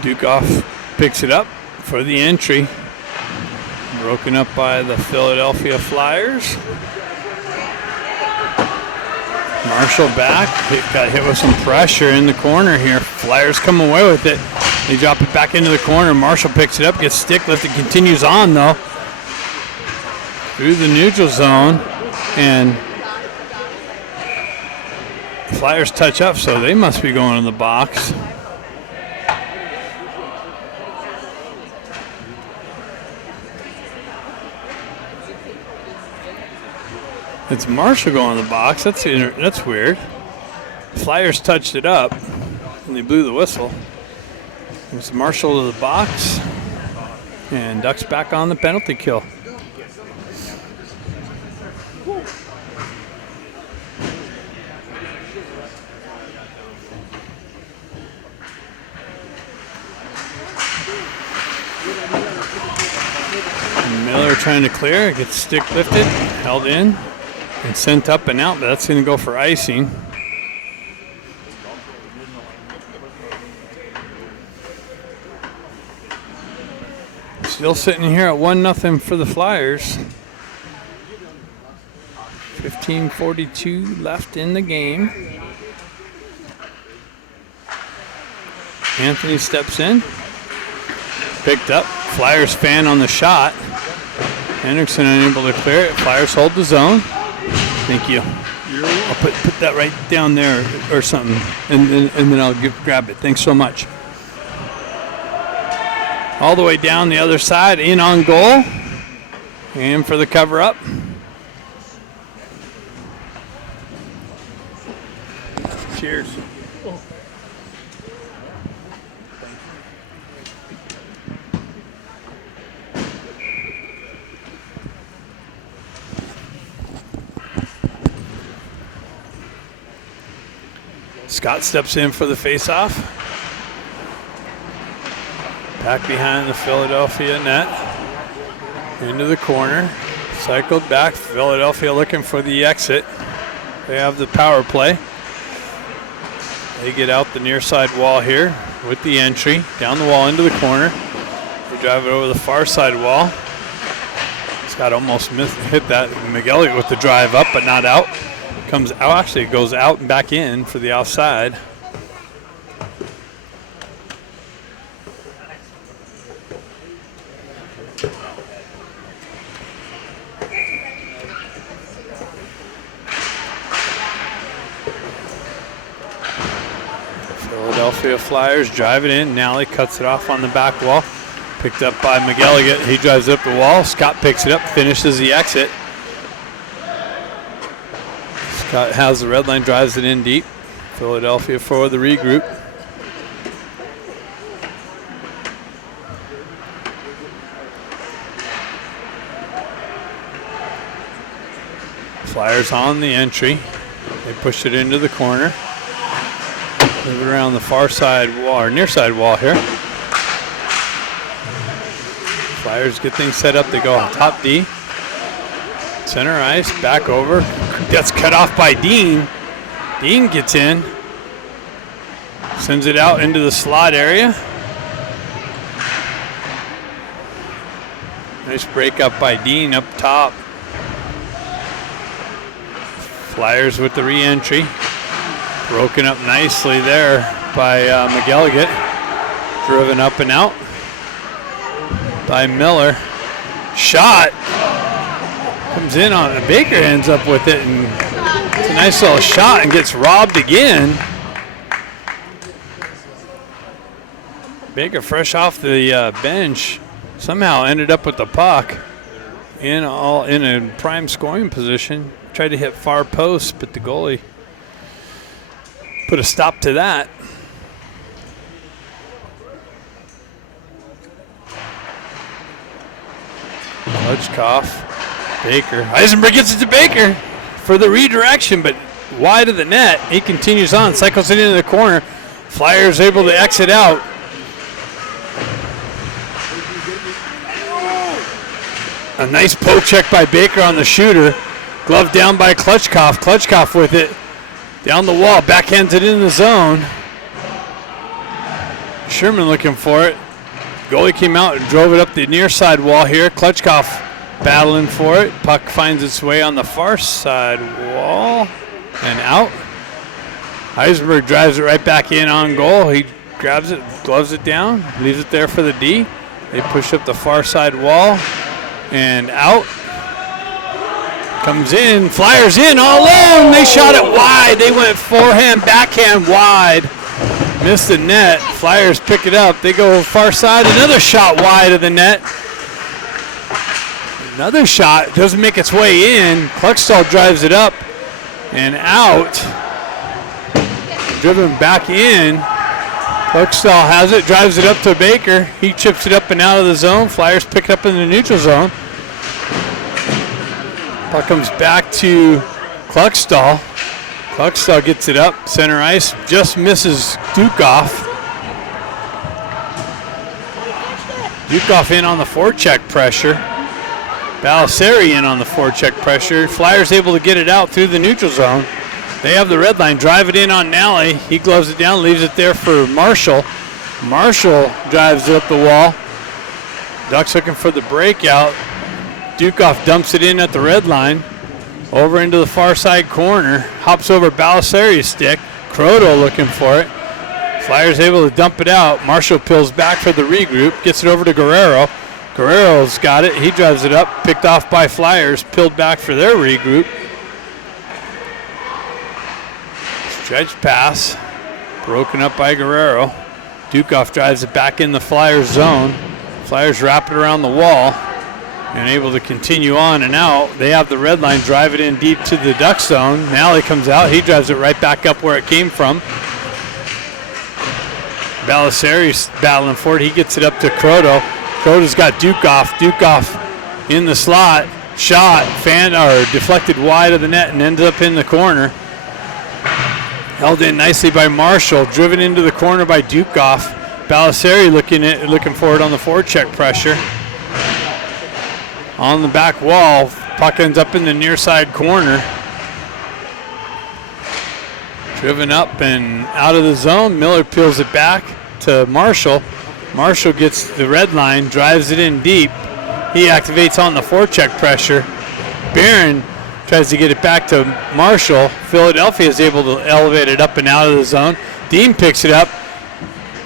Dukoff picks it up for the entry. Broken up by the Philadelphia Flyers. Marshall back. Got hit with some pressure in the corner here. Flyers come away with it. They drop it back into the corner. Marshall picks it up, gets stick lifted, continues on though. Through the neutral zone. And the Flyers touch up, so they must be going to the box. It's Marshall going to the box. That's weird. Flyers touched it up, and they blew the whistle. It's Marshall to the box, and Ducks back on the penalty kill. Miller trying to clear, gets stick lifted, held in. And sent up and out, but that's going to go for icing. Still sitting here at 1-0 for the Flyers. 15:42 left in the game. Anthony steps in. Picked up. Flyers fan on the shot. Henriksen unable to clear it. Flyers hold the zone. Thank you. I'll put that right down there or something, and then I'll grab it. Thanks so much. All the way down the other side, in on goal, and for the cover up. Cheers. Scott steps in for the faceoff. Back behind the Philadelphia net. Into the corner. Cycled back. Philadelphia looking for the exit. They have the power play. They get out the near side wall here with the entry. Down the wall into the corner. They drive it over the far side wall. Scott almost hit that. McGelligot with the drive up, but not out. Comes out, actually it goes out and back in for the outside. Philadelphia Flyers drive it in. Nally cuts it off on the back wall. Picked up by McGelligot. He drives up the wall. Scott picks it up, finishes the exit. Scott has the red line, drives it in deep. Philadelphia for the regroup. Flyers on the entry. They push it into the corner. Move it around the far side wall, or near side wall here. Flyers get things set up. They go on top D. Center ice, back over. Gets cut off by Dean. Dean gets in. Sends it out into the slot area. Nice break up by Dean up top. Flyers with the re-entry. Broken up nicely there by McElligott. Driven up and out by Miller. Shot. Comes in on it. Baker ends up with it, and it's a nice little shot and gets robbed again. Baker, fresh off the bench, somehow ended up with the puck in a prime scoring position. Tried to hit far post, but the goalie put a stop to that. Lutchkoff, Baker. Eisenberg gets it to Baker for the redirection, but wide of the net. He continues on, cycles it into the corner. Flyers able to exit out. A nice poke check by Baker on the shooter. Glove down by Klutchkov. Klutchkov with it. Down the wall, backhands it in the zone. Sherman looking for it. Goalie came out and drove it up the near side wall here. Klutchkov battling for it. Puck finds its way on the far side wall and out. Eisenberg drives it right back in on goal. He grabs it, gloves it down, leaves it there for the D. They push up the far side wall and out. Comes in, Flyers in all alone. They shot it wide. They went forehand, backhand wide. Missed the net. Flyers pick it up. They go far side. Another shot wide of the net. Another shot doesn't make its way in. Kluckstall drives it up and out. Driven back in. Kluckstall has it, drives it up to Baker. He chips it up and out of the zone. Flyers pick it up in the neutral zone. Puck comes back to Kluckstall. Kluckstall gets it up, center ice, just misses Dukoff. Dukoff in on the forecheck pressure. Balasari in on the forecheck pressure. Flyers able to get it out through the neutral zone. They have the red line, drive it in on Nally. He gloves it down, leaves it there for Marshall. Marshall drives it up the wall. Ducks looking for the breakout. Dukoff dumps it in at the red line. Over into the far side corner. Hops over Balasari's stick. Croto looking for it. Flyers able to dump it out. Marshall peels back for the regroup. Gets it over to Guerrero. Guerrero's got it. He drives it up. Picked off by Flyers. Peeled back for their regroup. Stretch pass. Broken up by Guerrero. Dukoff drives it back in the Flyers zone. Flyers wrap it around the wall and able to continue on and out. They have the red line, drive it in deep to the Duck zone. Nally comes out. He drives it right back up where it came from. Balasari's battling for it. He gets it up to Croto. Croto's got Dukoff. Dukoff in the slot. Shot, deflected wide of the net and ended up in the corner. Held in nicely by Marshall. Driven into the corner by Dukoff. Balasari looking for it on the forecheck pressure. On the back wall, puck ends up in the near side corner. Driven up and out of the zone. Miller peels it back to Marshall. Marshall gets the red line, drives it in deep. He activates on the forecheck pressure. Barron tries to get it back to Marshall. Philadelphia is able to elevate it up and out of the zone. Dean picks it up.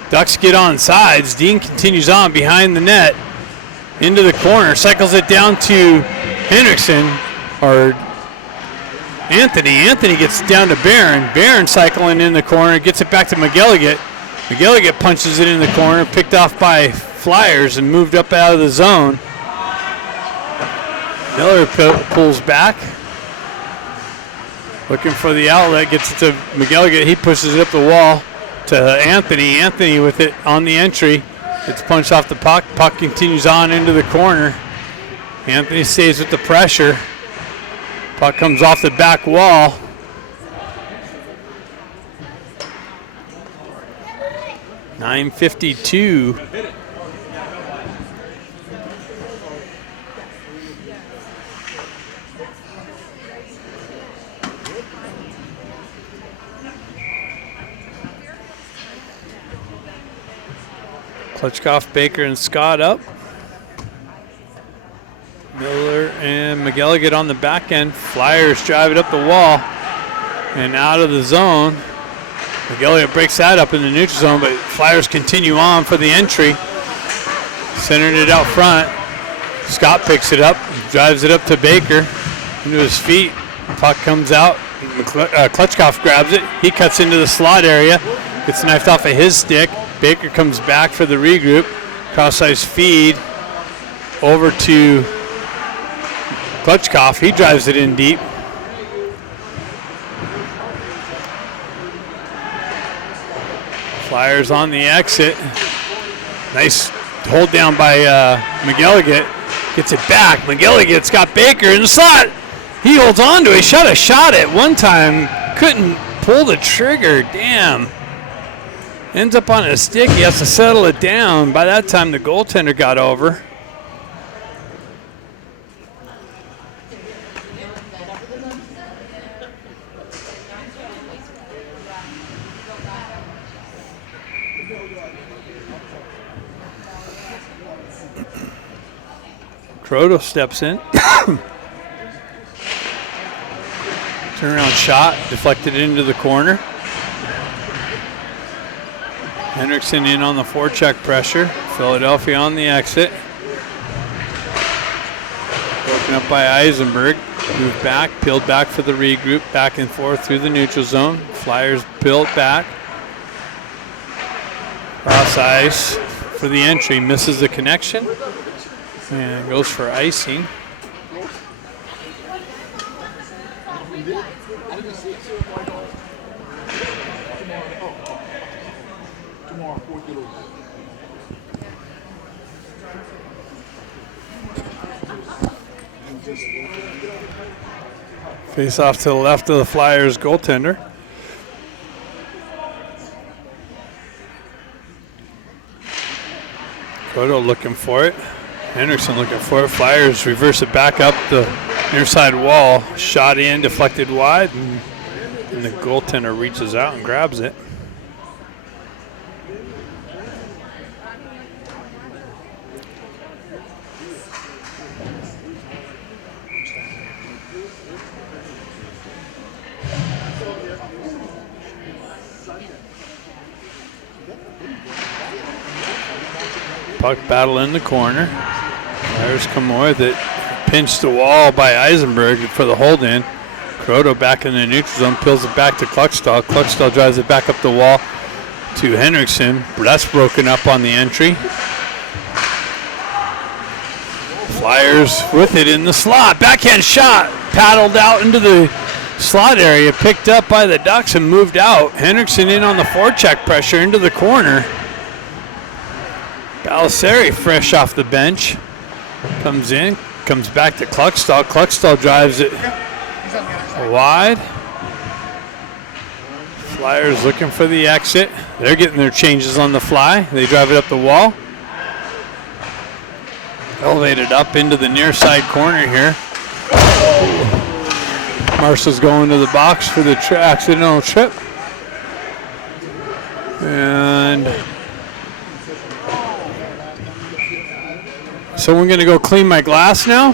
Ducks get on sides. Dean continues on behind the net. Into the corner, cycles it down to Hendrickson, or Anthony. Anthony gets down to Barron. Barron cycling in the corner, gets it back to McElligott. McElligott punches it in the corner, picked off by Flyers and moved up out of the zone. Miller pulls back, looking for the outlet, gets it to McElligott. He pushes it up the wall to Anthony. Anthony with it on the entry. It's punched off the puck. Puck continues on into the corner. Anthony stays with the pressure. Puck comes off the back wall. .952. Klutchkov, Baker, and Scott up. Miller and McGilligan on the back end. Flyers drive it up the wall and out of the zone. McGilligan breaks that up in the neutral zone, but Flyers continue on for the entry. Centering it out front. Scott picks it up, drives it up to Baker into his feet. Puck comes out. Klitschkoff grabs it. He cuts into the slot area. Gets knifed off of his stick. Baker comes back for the regroup. Cross-ice feed over to Klitschkoff. He drives it in deep. Flyers on the exit. Nice hold down by McGilligan. Gets it back. McGilligan's got Baker in the slot. He holds on to it. He shot a shot at one time. Couldn't pull the trigger. Damn. Ends up on a stick. He has to settle it down. By that time, the goaltender got over. Croto steps in. Turnaround shot, deflected into the corner. Henriksen in on the forecheck pressure. Philadelphia on the exit. Broken up by Eisenberg. Moved back, peeled back for the regroup. Back and forth through the neutral zone. Flyers peeled back. Cross ice for the entry. Misses the connection. And goes for icing. Face off to the left of the Flyers goaltender. Cotto looking for it. Henderson looking for it. Flyers reverse it back up the near side wall. Shot in, deflected wide, and the goaltender reaches out and grabs it. Puck battle in the corner. There's Kamoy that pinched the wall by Eisenberg for the hold in. Croto back in the neutral zone, peels it back to Kluckstall. Kluckstall drives it back up the wall to Henriksen. That's broken up on the entry. Flyers with it in the slot. Backhand shot. Paddled out into the slot area. Picked up by the Ducks and moved out. Henriksen in on the forecheck pressure into the corner. Balisari fresh off the bench. Comes in, comes back to Kluckstall. Kluckstall drives it wide. Flyers looking for the exit. They're getting their changes on the fly. They drive it up the wall. Elevated up into the near side corner here. Marshall's going to the box for the accidental trip. And someone going to go clean my glass now?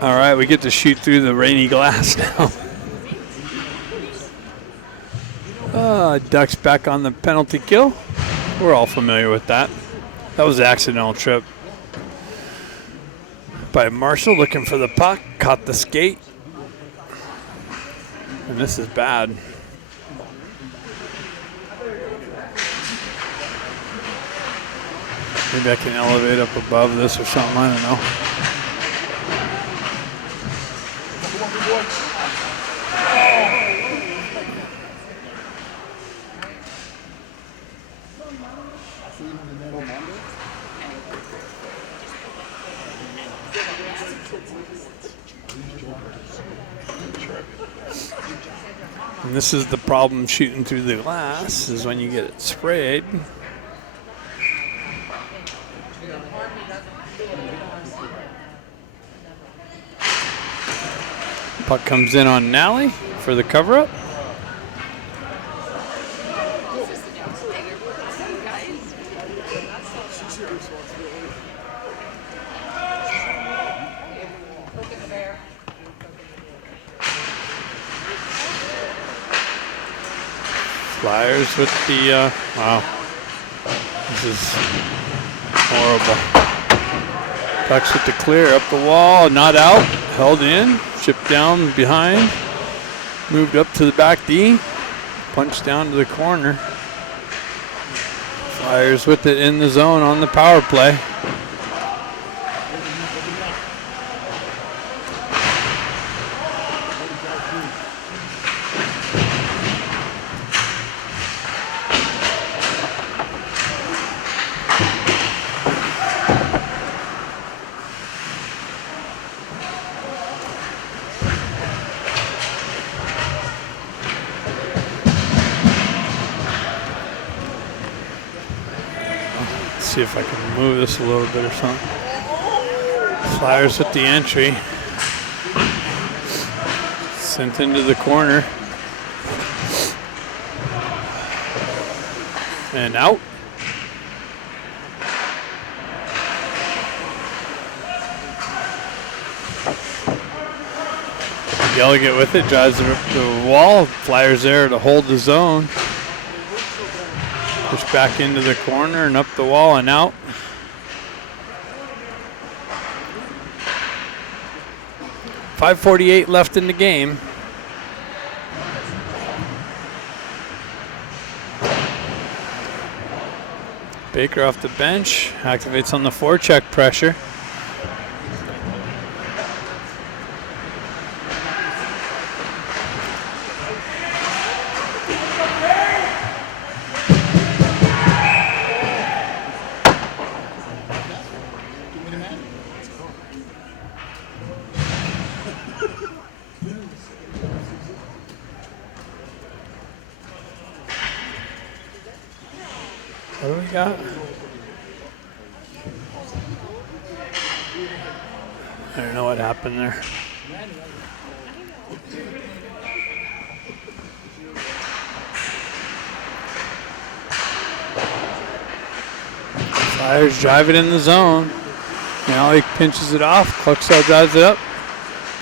All right, we get to shoot through the rainy glass now. Ducks back on the penalty kill. We're all familiar with that. That was an accidental trip by Marshall, looking for the puck, caught the skate. And this is bad. Maybe I can elevate up above this or something, I don't know. And this is the problem shooting through the glass, is when you get it sprayed. Puck comes in on Nally for the cover-up. Flyers with the, wow, this is horrible. Pucks with the clear up the wall, not out, held in, chipped down behind, moved up to the back D, punched down to the corner. Flyers with it in the zone on the power play. See if I can move this a little bit or something. Flyers with the entry. Sent into the corner. And out. Delegate with it, drives the wall. Flyers there to hold the zone. Push back into the corner and up the wall and out. .548 left in the game. Baker off the bench, activates on the forecheck pressure. What do we got? I don't know what happened there. Flyers drive it in the zone. Now he pinches it off. Cluxtall drives it up.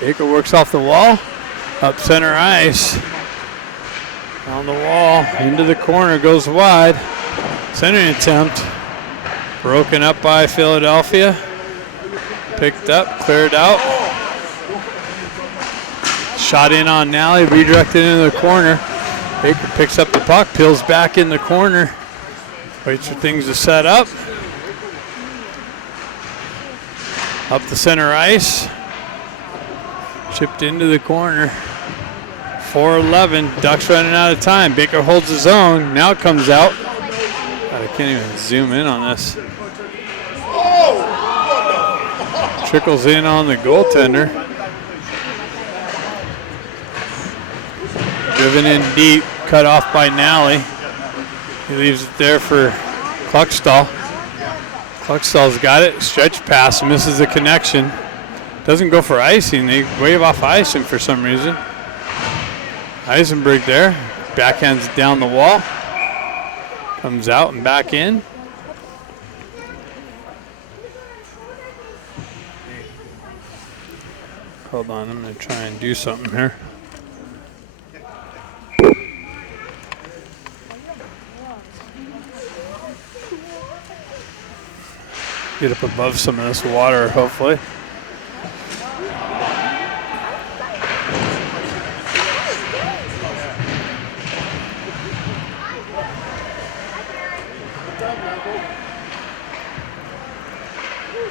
Baker works off the wall. Up center ice. On the wall. Into the corner. Goes wide. Centering attempt. Broken up by Philadelphia. Picked up. Cleared out. Shot in on Nally. Redirected into the corner. Baker picks up the puck. Peels back in the corner. Waits for things to set up. Up the center ice. Chipped into the corner. 4-11. Ducks running out of time. Baker holds his own. Now it comes out. God, I can't even zoom in on this. Trickles in on the goaltender. Driven in deep. Cut off by Nally. He leaves it there for Cluxtall. Cluxtall's got it. Stretch pass. Misses the connection. Doesn't go for icing. They wave off icing for some reason. Eisenberg there. Backhands it down the wall. Comes out and back in. Hold on, I'm going to try and do something here. Get up above some of this water, hopefully.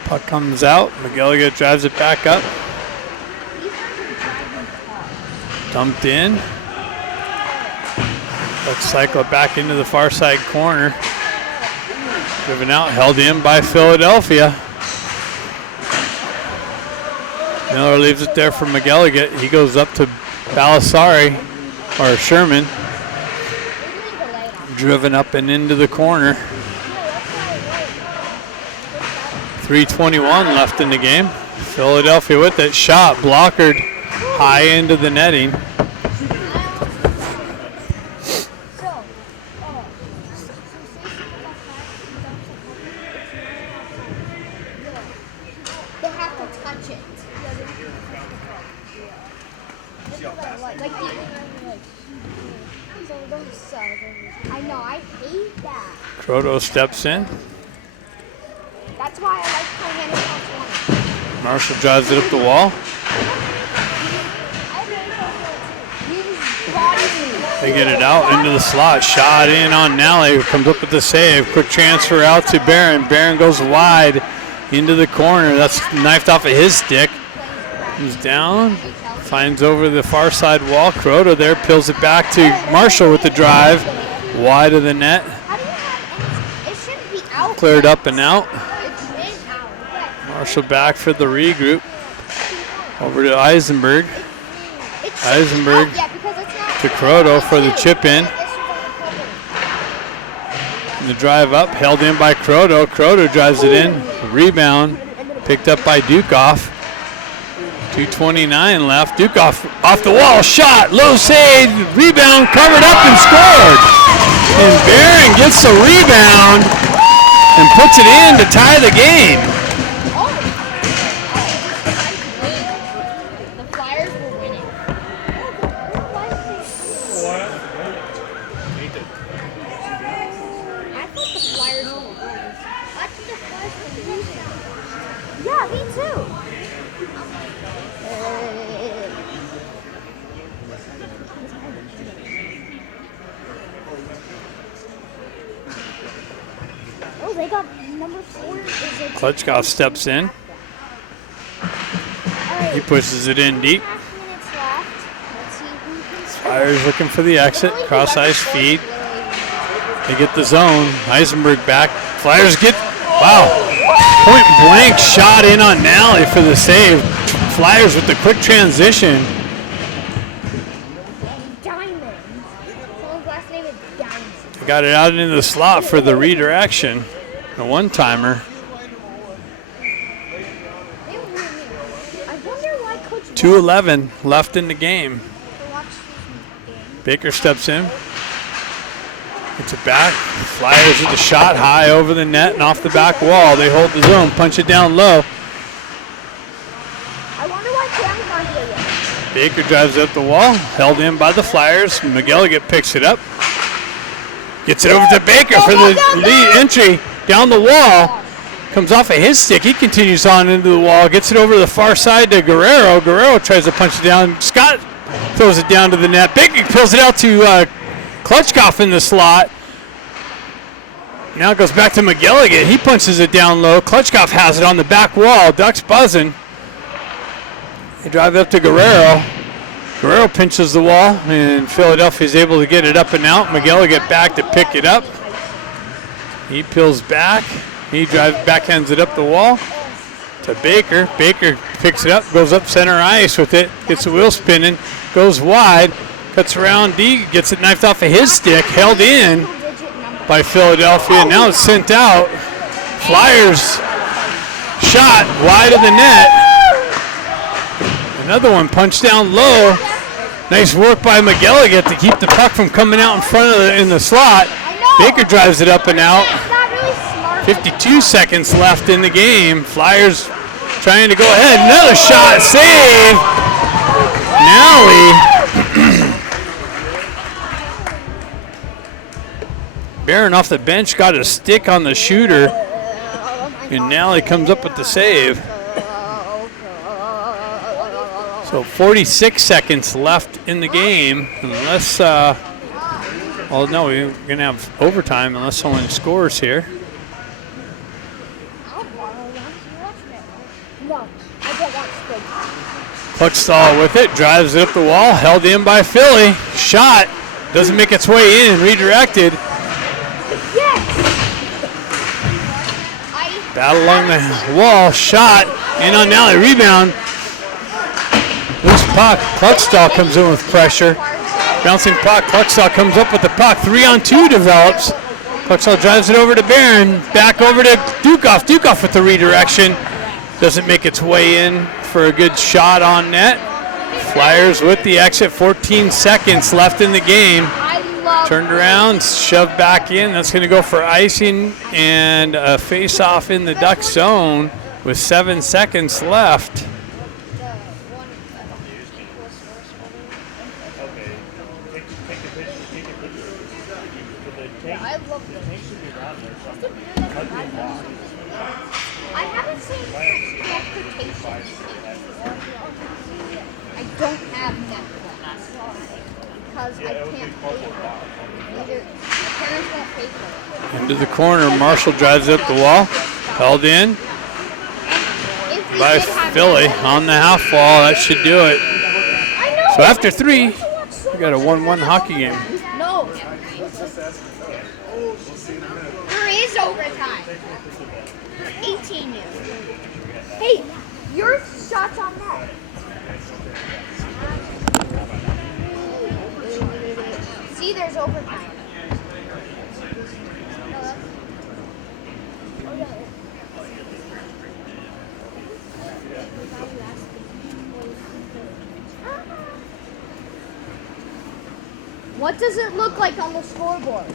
Puck comes out. McGilligan drives it back up. Dumped in. Let's cycle it back into the far side corner. Driven out, held in by Philadelphia. Miller leaves it there for McGilligan. He goes up to Balasari, or Sherman. Driven up and into the corner. 3:21 left in the game. Philadelphia with that shot, blockered high into the netting. They have to touch it. I know, I hate that. Croto steps in. That's why I like playing Animal 20. Marshall drives it up the wall. They get it out into the slot. Shot in on Nally, who comes up with the save. Quick transfer out to Barron. Barron goes wide into the corner. That's knifed off of his stick. Comes down, finds over the far side wall. Croto there, peels it back to Marshall with the drive. Wide of the net. It shouldn't be out. Cleared up and out. It is out. Marshall back for the regroup. Over to Eisenberg. It should Eisenberg be out, yeah, because it's not to Croto for the chip in. And the drive up, held in by Croto. Croto drives it in. Rebound, picked up by Dukoff. 2:29 left. Dukoff off the wall, shot, low save, rebound, covered up and scored. And Barron gets the rebound and puts it in to tie the game. The Flyers were winning. I thought the Flyers were winning. I thought the Flyers were losing. Yeah, me too. Oh, they got number 4. Is it Klitschko steps in. Alright, He pushes it in deep. 2.5 minutes left. Let's see who can score. Flyers looking for the exit. Cross ice feed. They get the zone. Eisenberg back. Flyers get, wow, point blank shot in on Nally for the save. Flyers with the quick transition. Diamond. Someone's last name is Diamond. They got it out into the slot for the redirection. A one-timer. I wonder why Coach 2:11 left in the game. watched Baker steps in. Gets it back. Flyers with the shot high over the net and off the back wall. They hold the zone, punch it down low. I wonder why Cam's not here yet. Baker drives up the wall, held in by the Flyers. McGilligan picks it up. Gets it over to Baker for the lead entry down the wall. Comes off of his stick. He continues on into the wall. Gets it over to the far side to Guerrero. Guerrero tries to punch it down. Scott throws it down to the net. Baker pulls it out to Klitschko in the slot. Now it goes back to McGilligan. He punches it down low. Klitschko has it on the back wall. Ducks buzzing. They drive up to Guerrero. Guerrero pinches the wall, and Philadelphia is able to get it up and out. McGilligan back to pick it up. He peels back. He backhands it up the wall to Baker. Baker picks it up, goes up center ice with it, gets the wheel spinning, goes wide, cuts around D, gets it knifed off of his stick, held in by Philadelphia. Now it's sent out. Flyers shot wide of the net. Another one punched down low. Nice work by McGilligan to keep the puck from coming out in front of in the slot. Baker drives it up and out. It's not really smart. 52 seconds left in the game. Flyers trying to go ahead. Another shot, save. Nally. Barron off the bench got a stick on the shooter, and Nally comes up with the save. So 46 seconds left in the game, unless, well, no, we're going to have overtime unless someone scores here. No, I don't want to. Klitschko with it, drives it up the wall, held in by Philly. Shot, doesn't make its way in, redirected. Yes! Battle along the wall, shot, in on Nally, rebound. Loose puck, Klitschko comes in with pressure. Bouncing puck, Klitschko comes up with the puck. 3-on-2 develops. Klitschko drives it over to Barron. Back over to Dukoff. Dukoff with the redirection. Doesn't make its way in for a good shot on net. Flyers with the exit, 14 seconds left in the game. I love Turned around, shoved back in. That's going to go for icing and a face-off in the Duck zone with 7 seconds left. Okay. Take the picture. Take a picture. So the tank, I love the this. tank should be around there somewhere. Might be a box. I haven't seen transportation. I don't have Netflix because Yeah, I it would be can't close pay to a for box. it. Either my parents won't pay for it. Into the corner, Marshall drives up the wall. Held in If we by did have Philly Netflix- on the half wall. That should do it. I know. So after 3, we got a 1-1 hockey game. No. There is overtime. 18 new. Hey, your shot's on net. See, there's overtime. What does it look like on the scoreboard?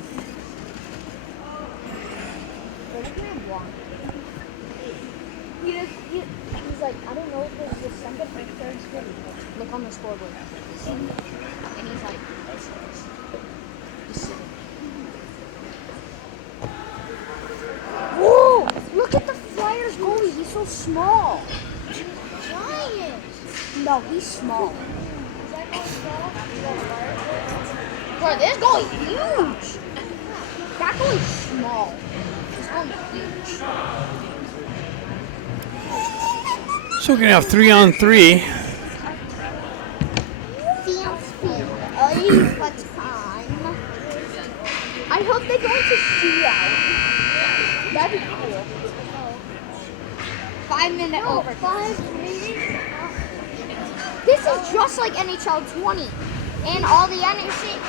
He's like, I don't know if there's the second or third screen. Look on the scoreboard. And he's like, whoa! Look at the Flyers goalie. He's so small. Giant. No, he's small. Bro, this goalie's huge. That goalie's small. This goalie's huge. So we're going to have 3-on-3. I hope they go to shootout. That'd be cool. 5-minute overtime. 5 minutes? This is just like NHL 20 and all the NHL.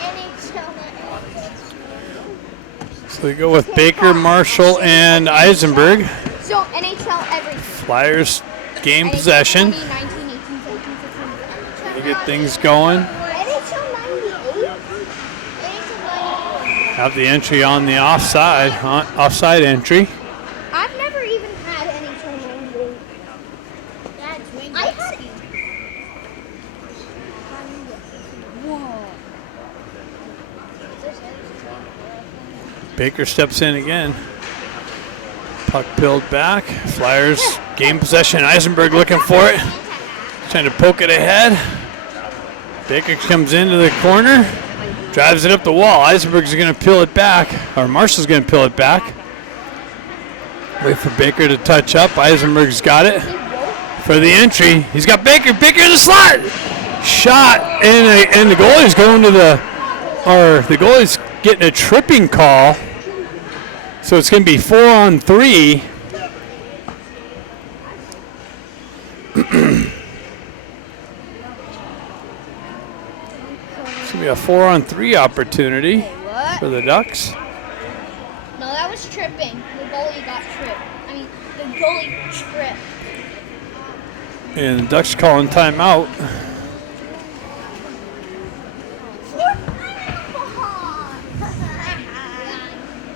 So they go with Baker, Marshall, and Eisenberg. So NHL everything. Flyers gain possession. 20, 19, 18, 19, 20, They get things going. NHL 98? Have the entry on the offside entry. I've never even had NHL 98. I had. Whoa. Baker steps in again. Puck peeled back. Flyers gain possession. Eisenberg looking for it. Trying to poke it ahead. Baker comes into the corner. Drives it up the wall. Eisenberg's going to peel it back. Or Marshall's going to peel it back. Wait for Baker to touch up. Eisenberg's got it. For the entry. He's got Baker. Baker in the slot. Shot. And the goalie's going to the goalie's getting a tripping call. So it's going to be 4-on-3. It's going to be a 4-on-3 opportunity What? for the Ducks. No, that was tripping. The goalie got tripped. I mean, the goalie tripped. And the Ducks calling timeout.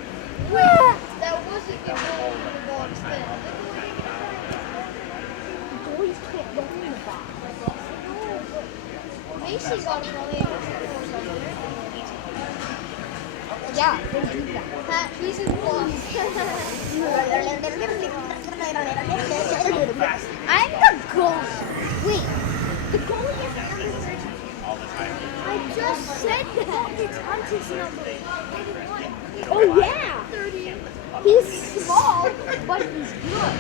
That wasn't the goal for the box then. The goalies can't go in the box. Macy got it on the Yeah, they do that. He's in box. I'm the goalie. Wait, the goalie is number 30. I just said that. It's Hunter's number 31. Oh, yeah. 30. He's small, but he's good.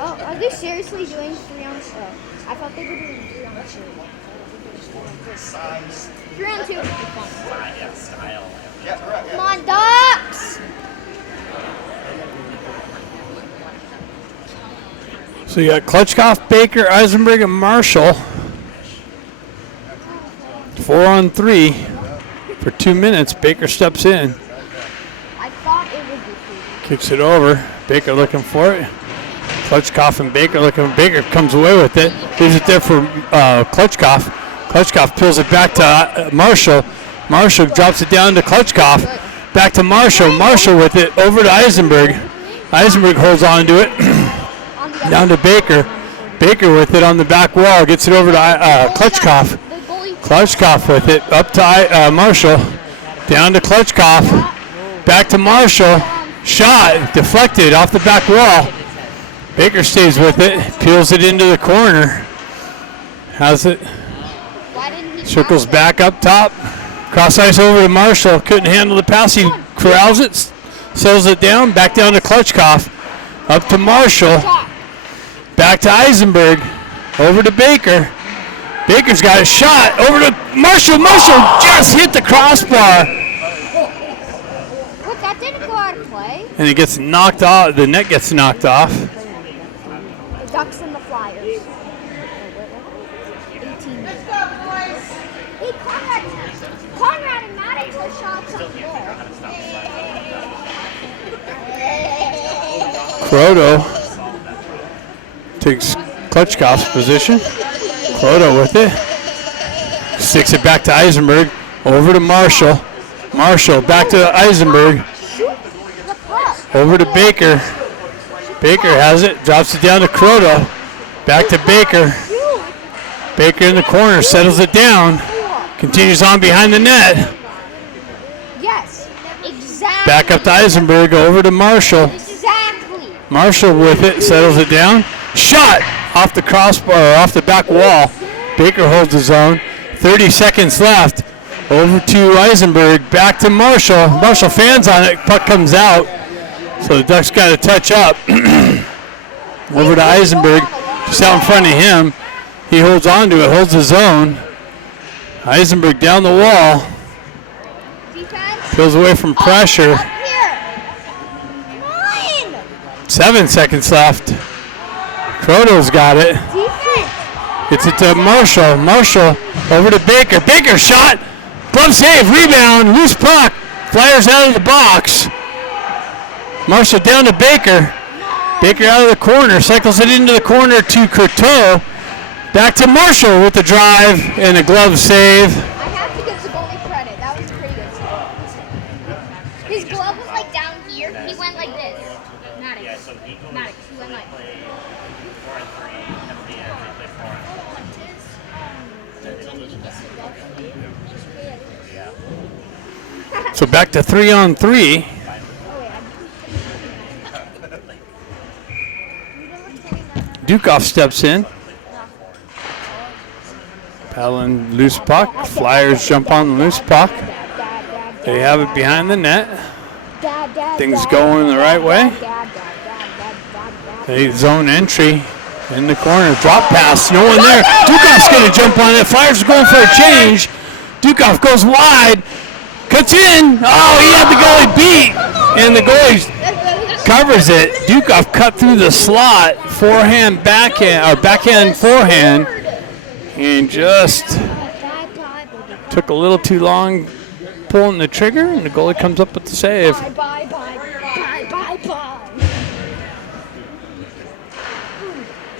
Oh, are they seriously doing 3-on-2? I thought they were doing 3-on-2. 3-on-2 would be fun. Come on, Ducks! So you got Klutchkov, Baker, Eisenberg, and Marshall. 4-on-3 for 2 minutes. Baker steps in. I thought Kicks it over. Baker looking for it. Klutchkov and Baker looking. Baker comes away with it. Leaves it there for Klutchkov. Klutchkov peels it back to Marshall. Marshall drops it down to Klutchkov. Back to Marshall. Marshall with it over to Eisenberg. Eisenberg holds on to it. Down to Baker. Baker with it on the back wall. Gets it over to Klutchkov. Klutchkov with it up to Marshall. Down to Klutchkov. Back to Marshall. Shot. Deflected off the back wall. Baker stays with it. Peels it into the corner. Has it. Circles back up top. Cross ice over to Marshall. Couldn't handle the pass. He corrals it. Settles it down. Back down to Klutchkov. Up to Marshall. Back to Eisenberg. Over to Baker. Baker's got a shot. Over to Marshall. Marshall just hit the crossbar. But that didn't go out of play. And it gets knocked off. The net gets knocked off. The Ducks and the Flyers. 18 minutes. Hey, Conrad and Maddie took shots on there. Croto takes Klutchkov's position. Croto with it. Sticks it back to Eisenberg. Over to Marshall. Marshall back to Eisenberg. Over to Baker. Baker has it. Drops it down to Croto. Back to Baker. Baker in the corner. Settles it down. Continues on behind the net. Yes, exactly. Back up to Eisenberg. Over to Marshall. Exactly. Marshall with it, settles it down. Shot off the crossbar, off the back wall. Baker holds his own. 30 seconds left. Over to Eisenberg, back to Marshall. Marshall fans on it, puck comes out. So the Ducks got to touch up. Over to Eisenberg, just out in front of him. He holds on to it, holds his own. Eisenberg down the wall. Defense. Peels away from pressure. Up here. 7 seconds left. Croto's got it. Defense. Gets it to Marshall. Marshall over to Baker. Baker shot. Glove save. Rebound. Loose puck. Flyers out of the box. Marshall down to Baker. Baker out of the corner. Cycles it into the corner to Croteau. Back to Marshall with the drive and a glove save. I have to give the goalie credit. That was a pretty good save. His glove was like down here. He went like this. Not it. Not it. He went like. So back to 3-on-3. Dukoff steps in. Paddling loose puck. Flyers jump on the loose puck. They have it behind the net. Things going the right way. They zone entry in the corner. Drop pass. No one there. Dukoff's going to jump on it. Flyers are going for a change. Dukoff goes wide. Cuts in. Oh, he had the goalie beat. And the goalie covers it. Dukoff cut through the slot. Forehand, backhand, or backhand, forehand. And just took a little too long pulling the trigger. And the goalie comes up with the save. Bye.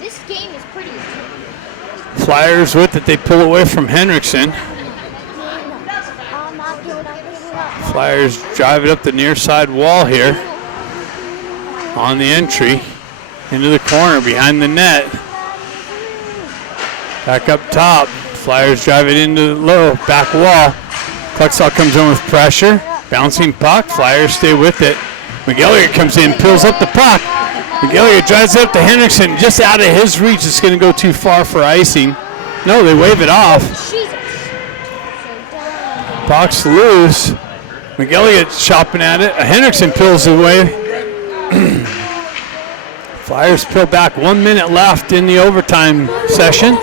This game is pretty. Flyers with it. They pull away from Henriksen. Flyers drive it up the near side wall here. On the entry. Into the corner behind the net. Back up top. Flyers drive it into the low back wall. Klutchkov comes in with pressure. Bouncing puck. Flyers stay with it. McGilliard comes in, peels up the puck. McGilliard drives it up to Henriksen. Just out of his reach. It's going to go too far for icing. No, they wave it off. Puck's loose. McGilliard's chopping at it. Henriksen peels it away. Flyers peel back. 1 minute left in the overtime session.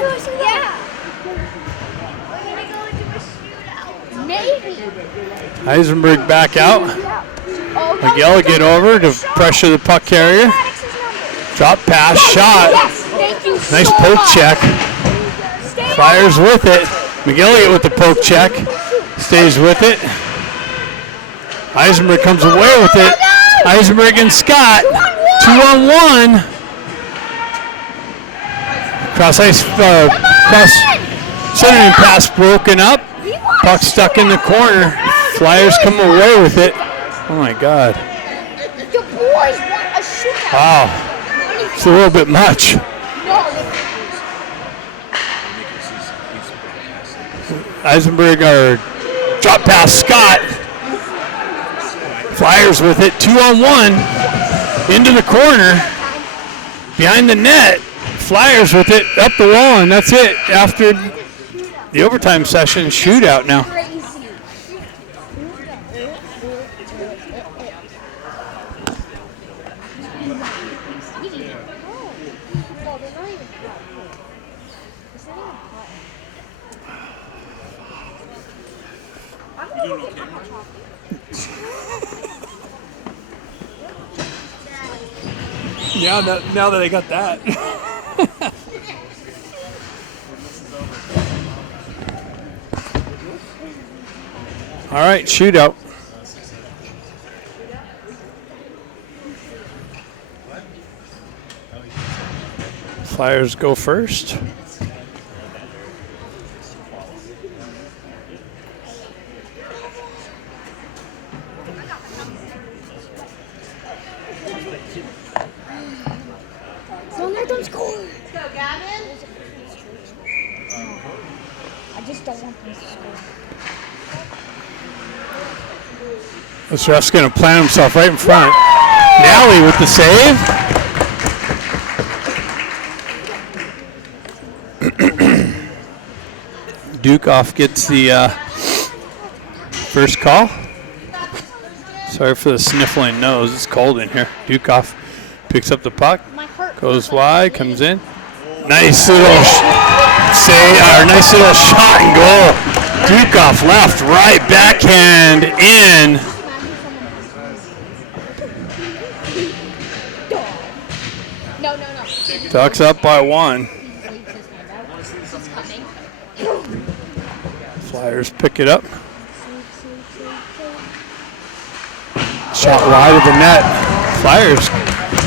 Eisenberg back out. McGilliard over to pressure the puck carrier. Drop pass, shot. Nice poke check. Flyers with it. McGilliard with the poke check. Stays with it. Eisenberg comes away with it. Eisenberg and Scott. 2-on-1. Cross ice, cross centering pass broken up. Puck stuck in the corner. Flyers come away with it. Oh my God. The boys want a shootout. Wow. It's a little bit much. Eisenberg or drop past Scott. Flyers with it. 2-on-1. Into the corner. Behind the net. Flyers with it up the wall, and that's it. After the overtime session, shootout now. Now that I got that. All right, shootout. Flyers go first. So let them score. Go, Gavin. I just don't want them to score. This ref's going to plant himself right in front. Nally with the save. Dukoff gets the first call. Sorry for the sniffling nose. It's cold in here. Dukoff picks up the puck, goes wide, comes in. Nice little nice little shot and goal. Dukoff left, right, backhand, in. No. Ducks up by 1. Flyers pick it up. Shot wide of the net. Flyers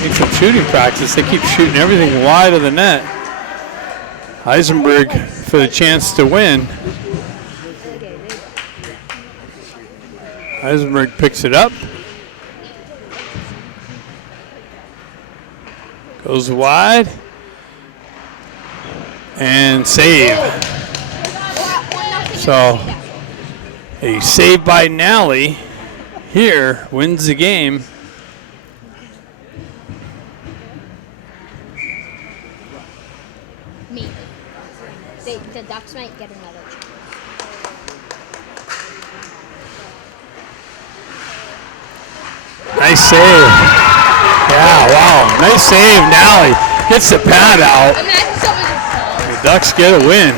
need some shooting practice. They keep shooting everything wide of the net. Eisenberg for the chance to win. Eisenberg picks it up. Goes wide. And save. So a save by Nally here wins the game. Me. The Ducks might get another chance. Nice save. Yeah, wow. Nice save. Nally gets the pad out. The Ducks get a win.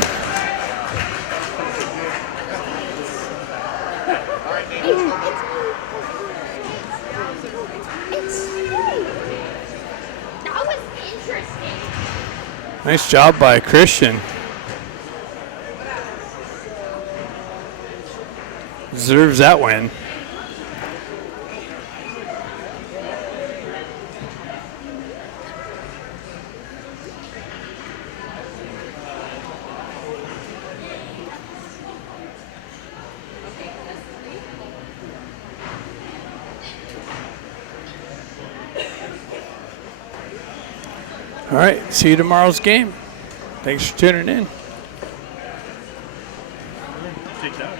That was interesting. Nice job by Christian. Deserves that win. All right, see you tomorrow's game. Thanks for tuning in. Take that.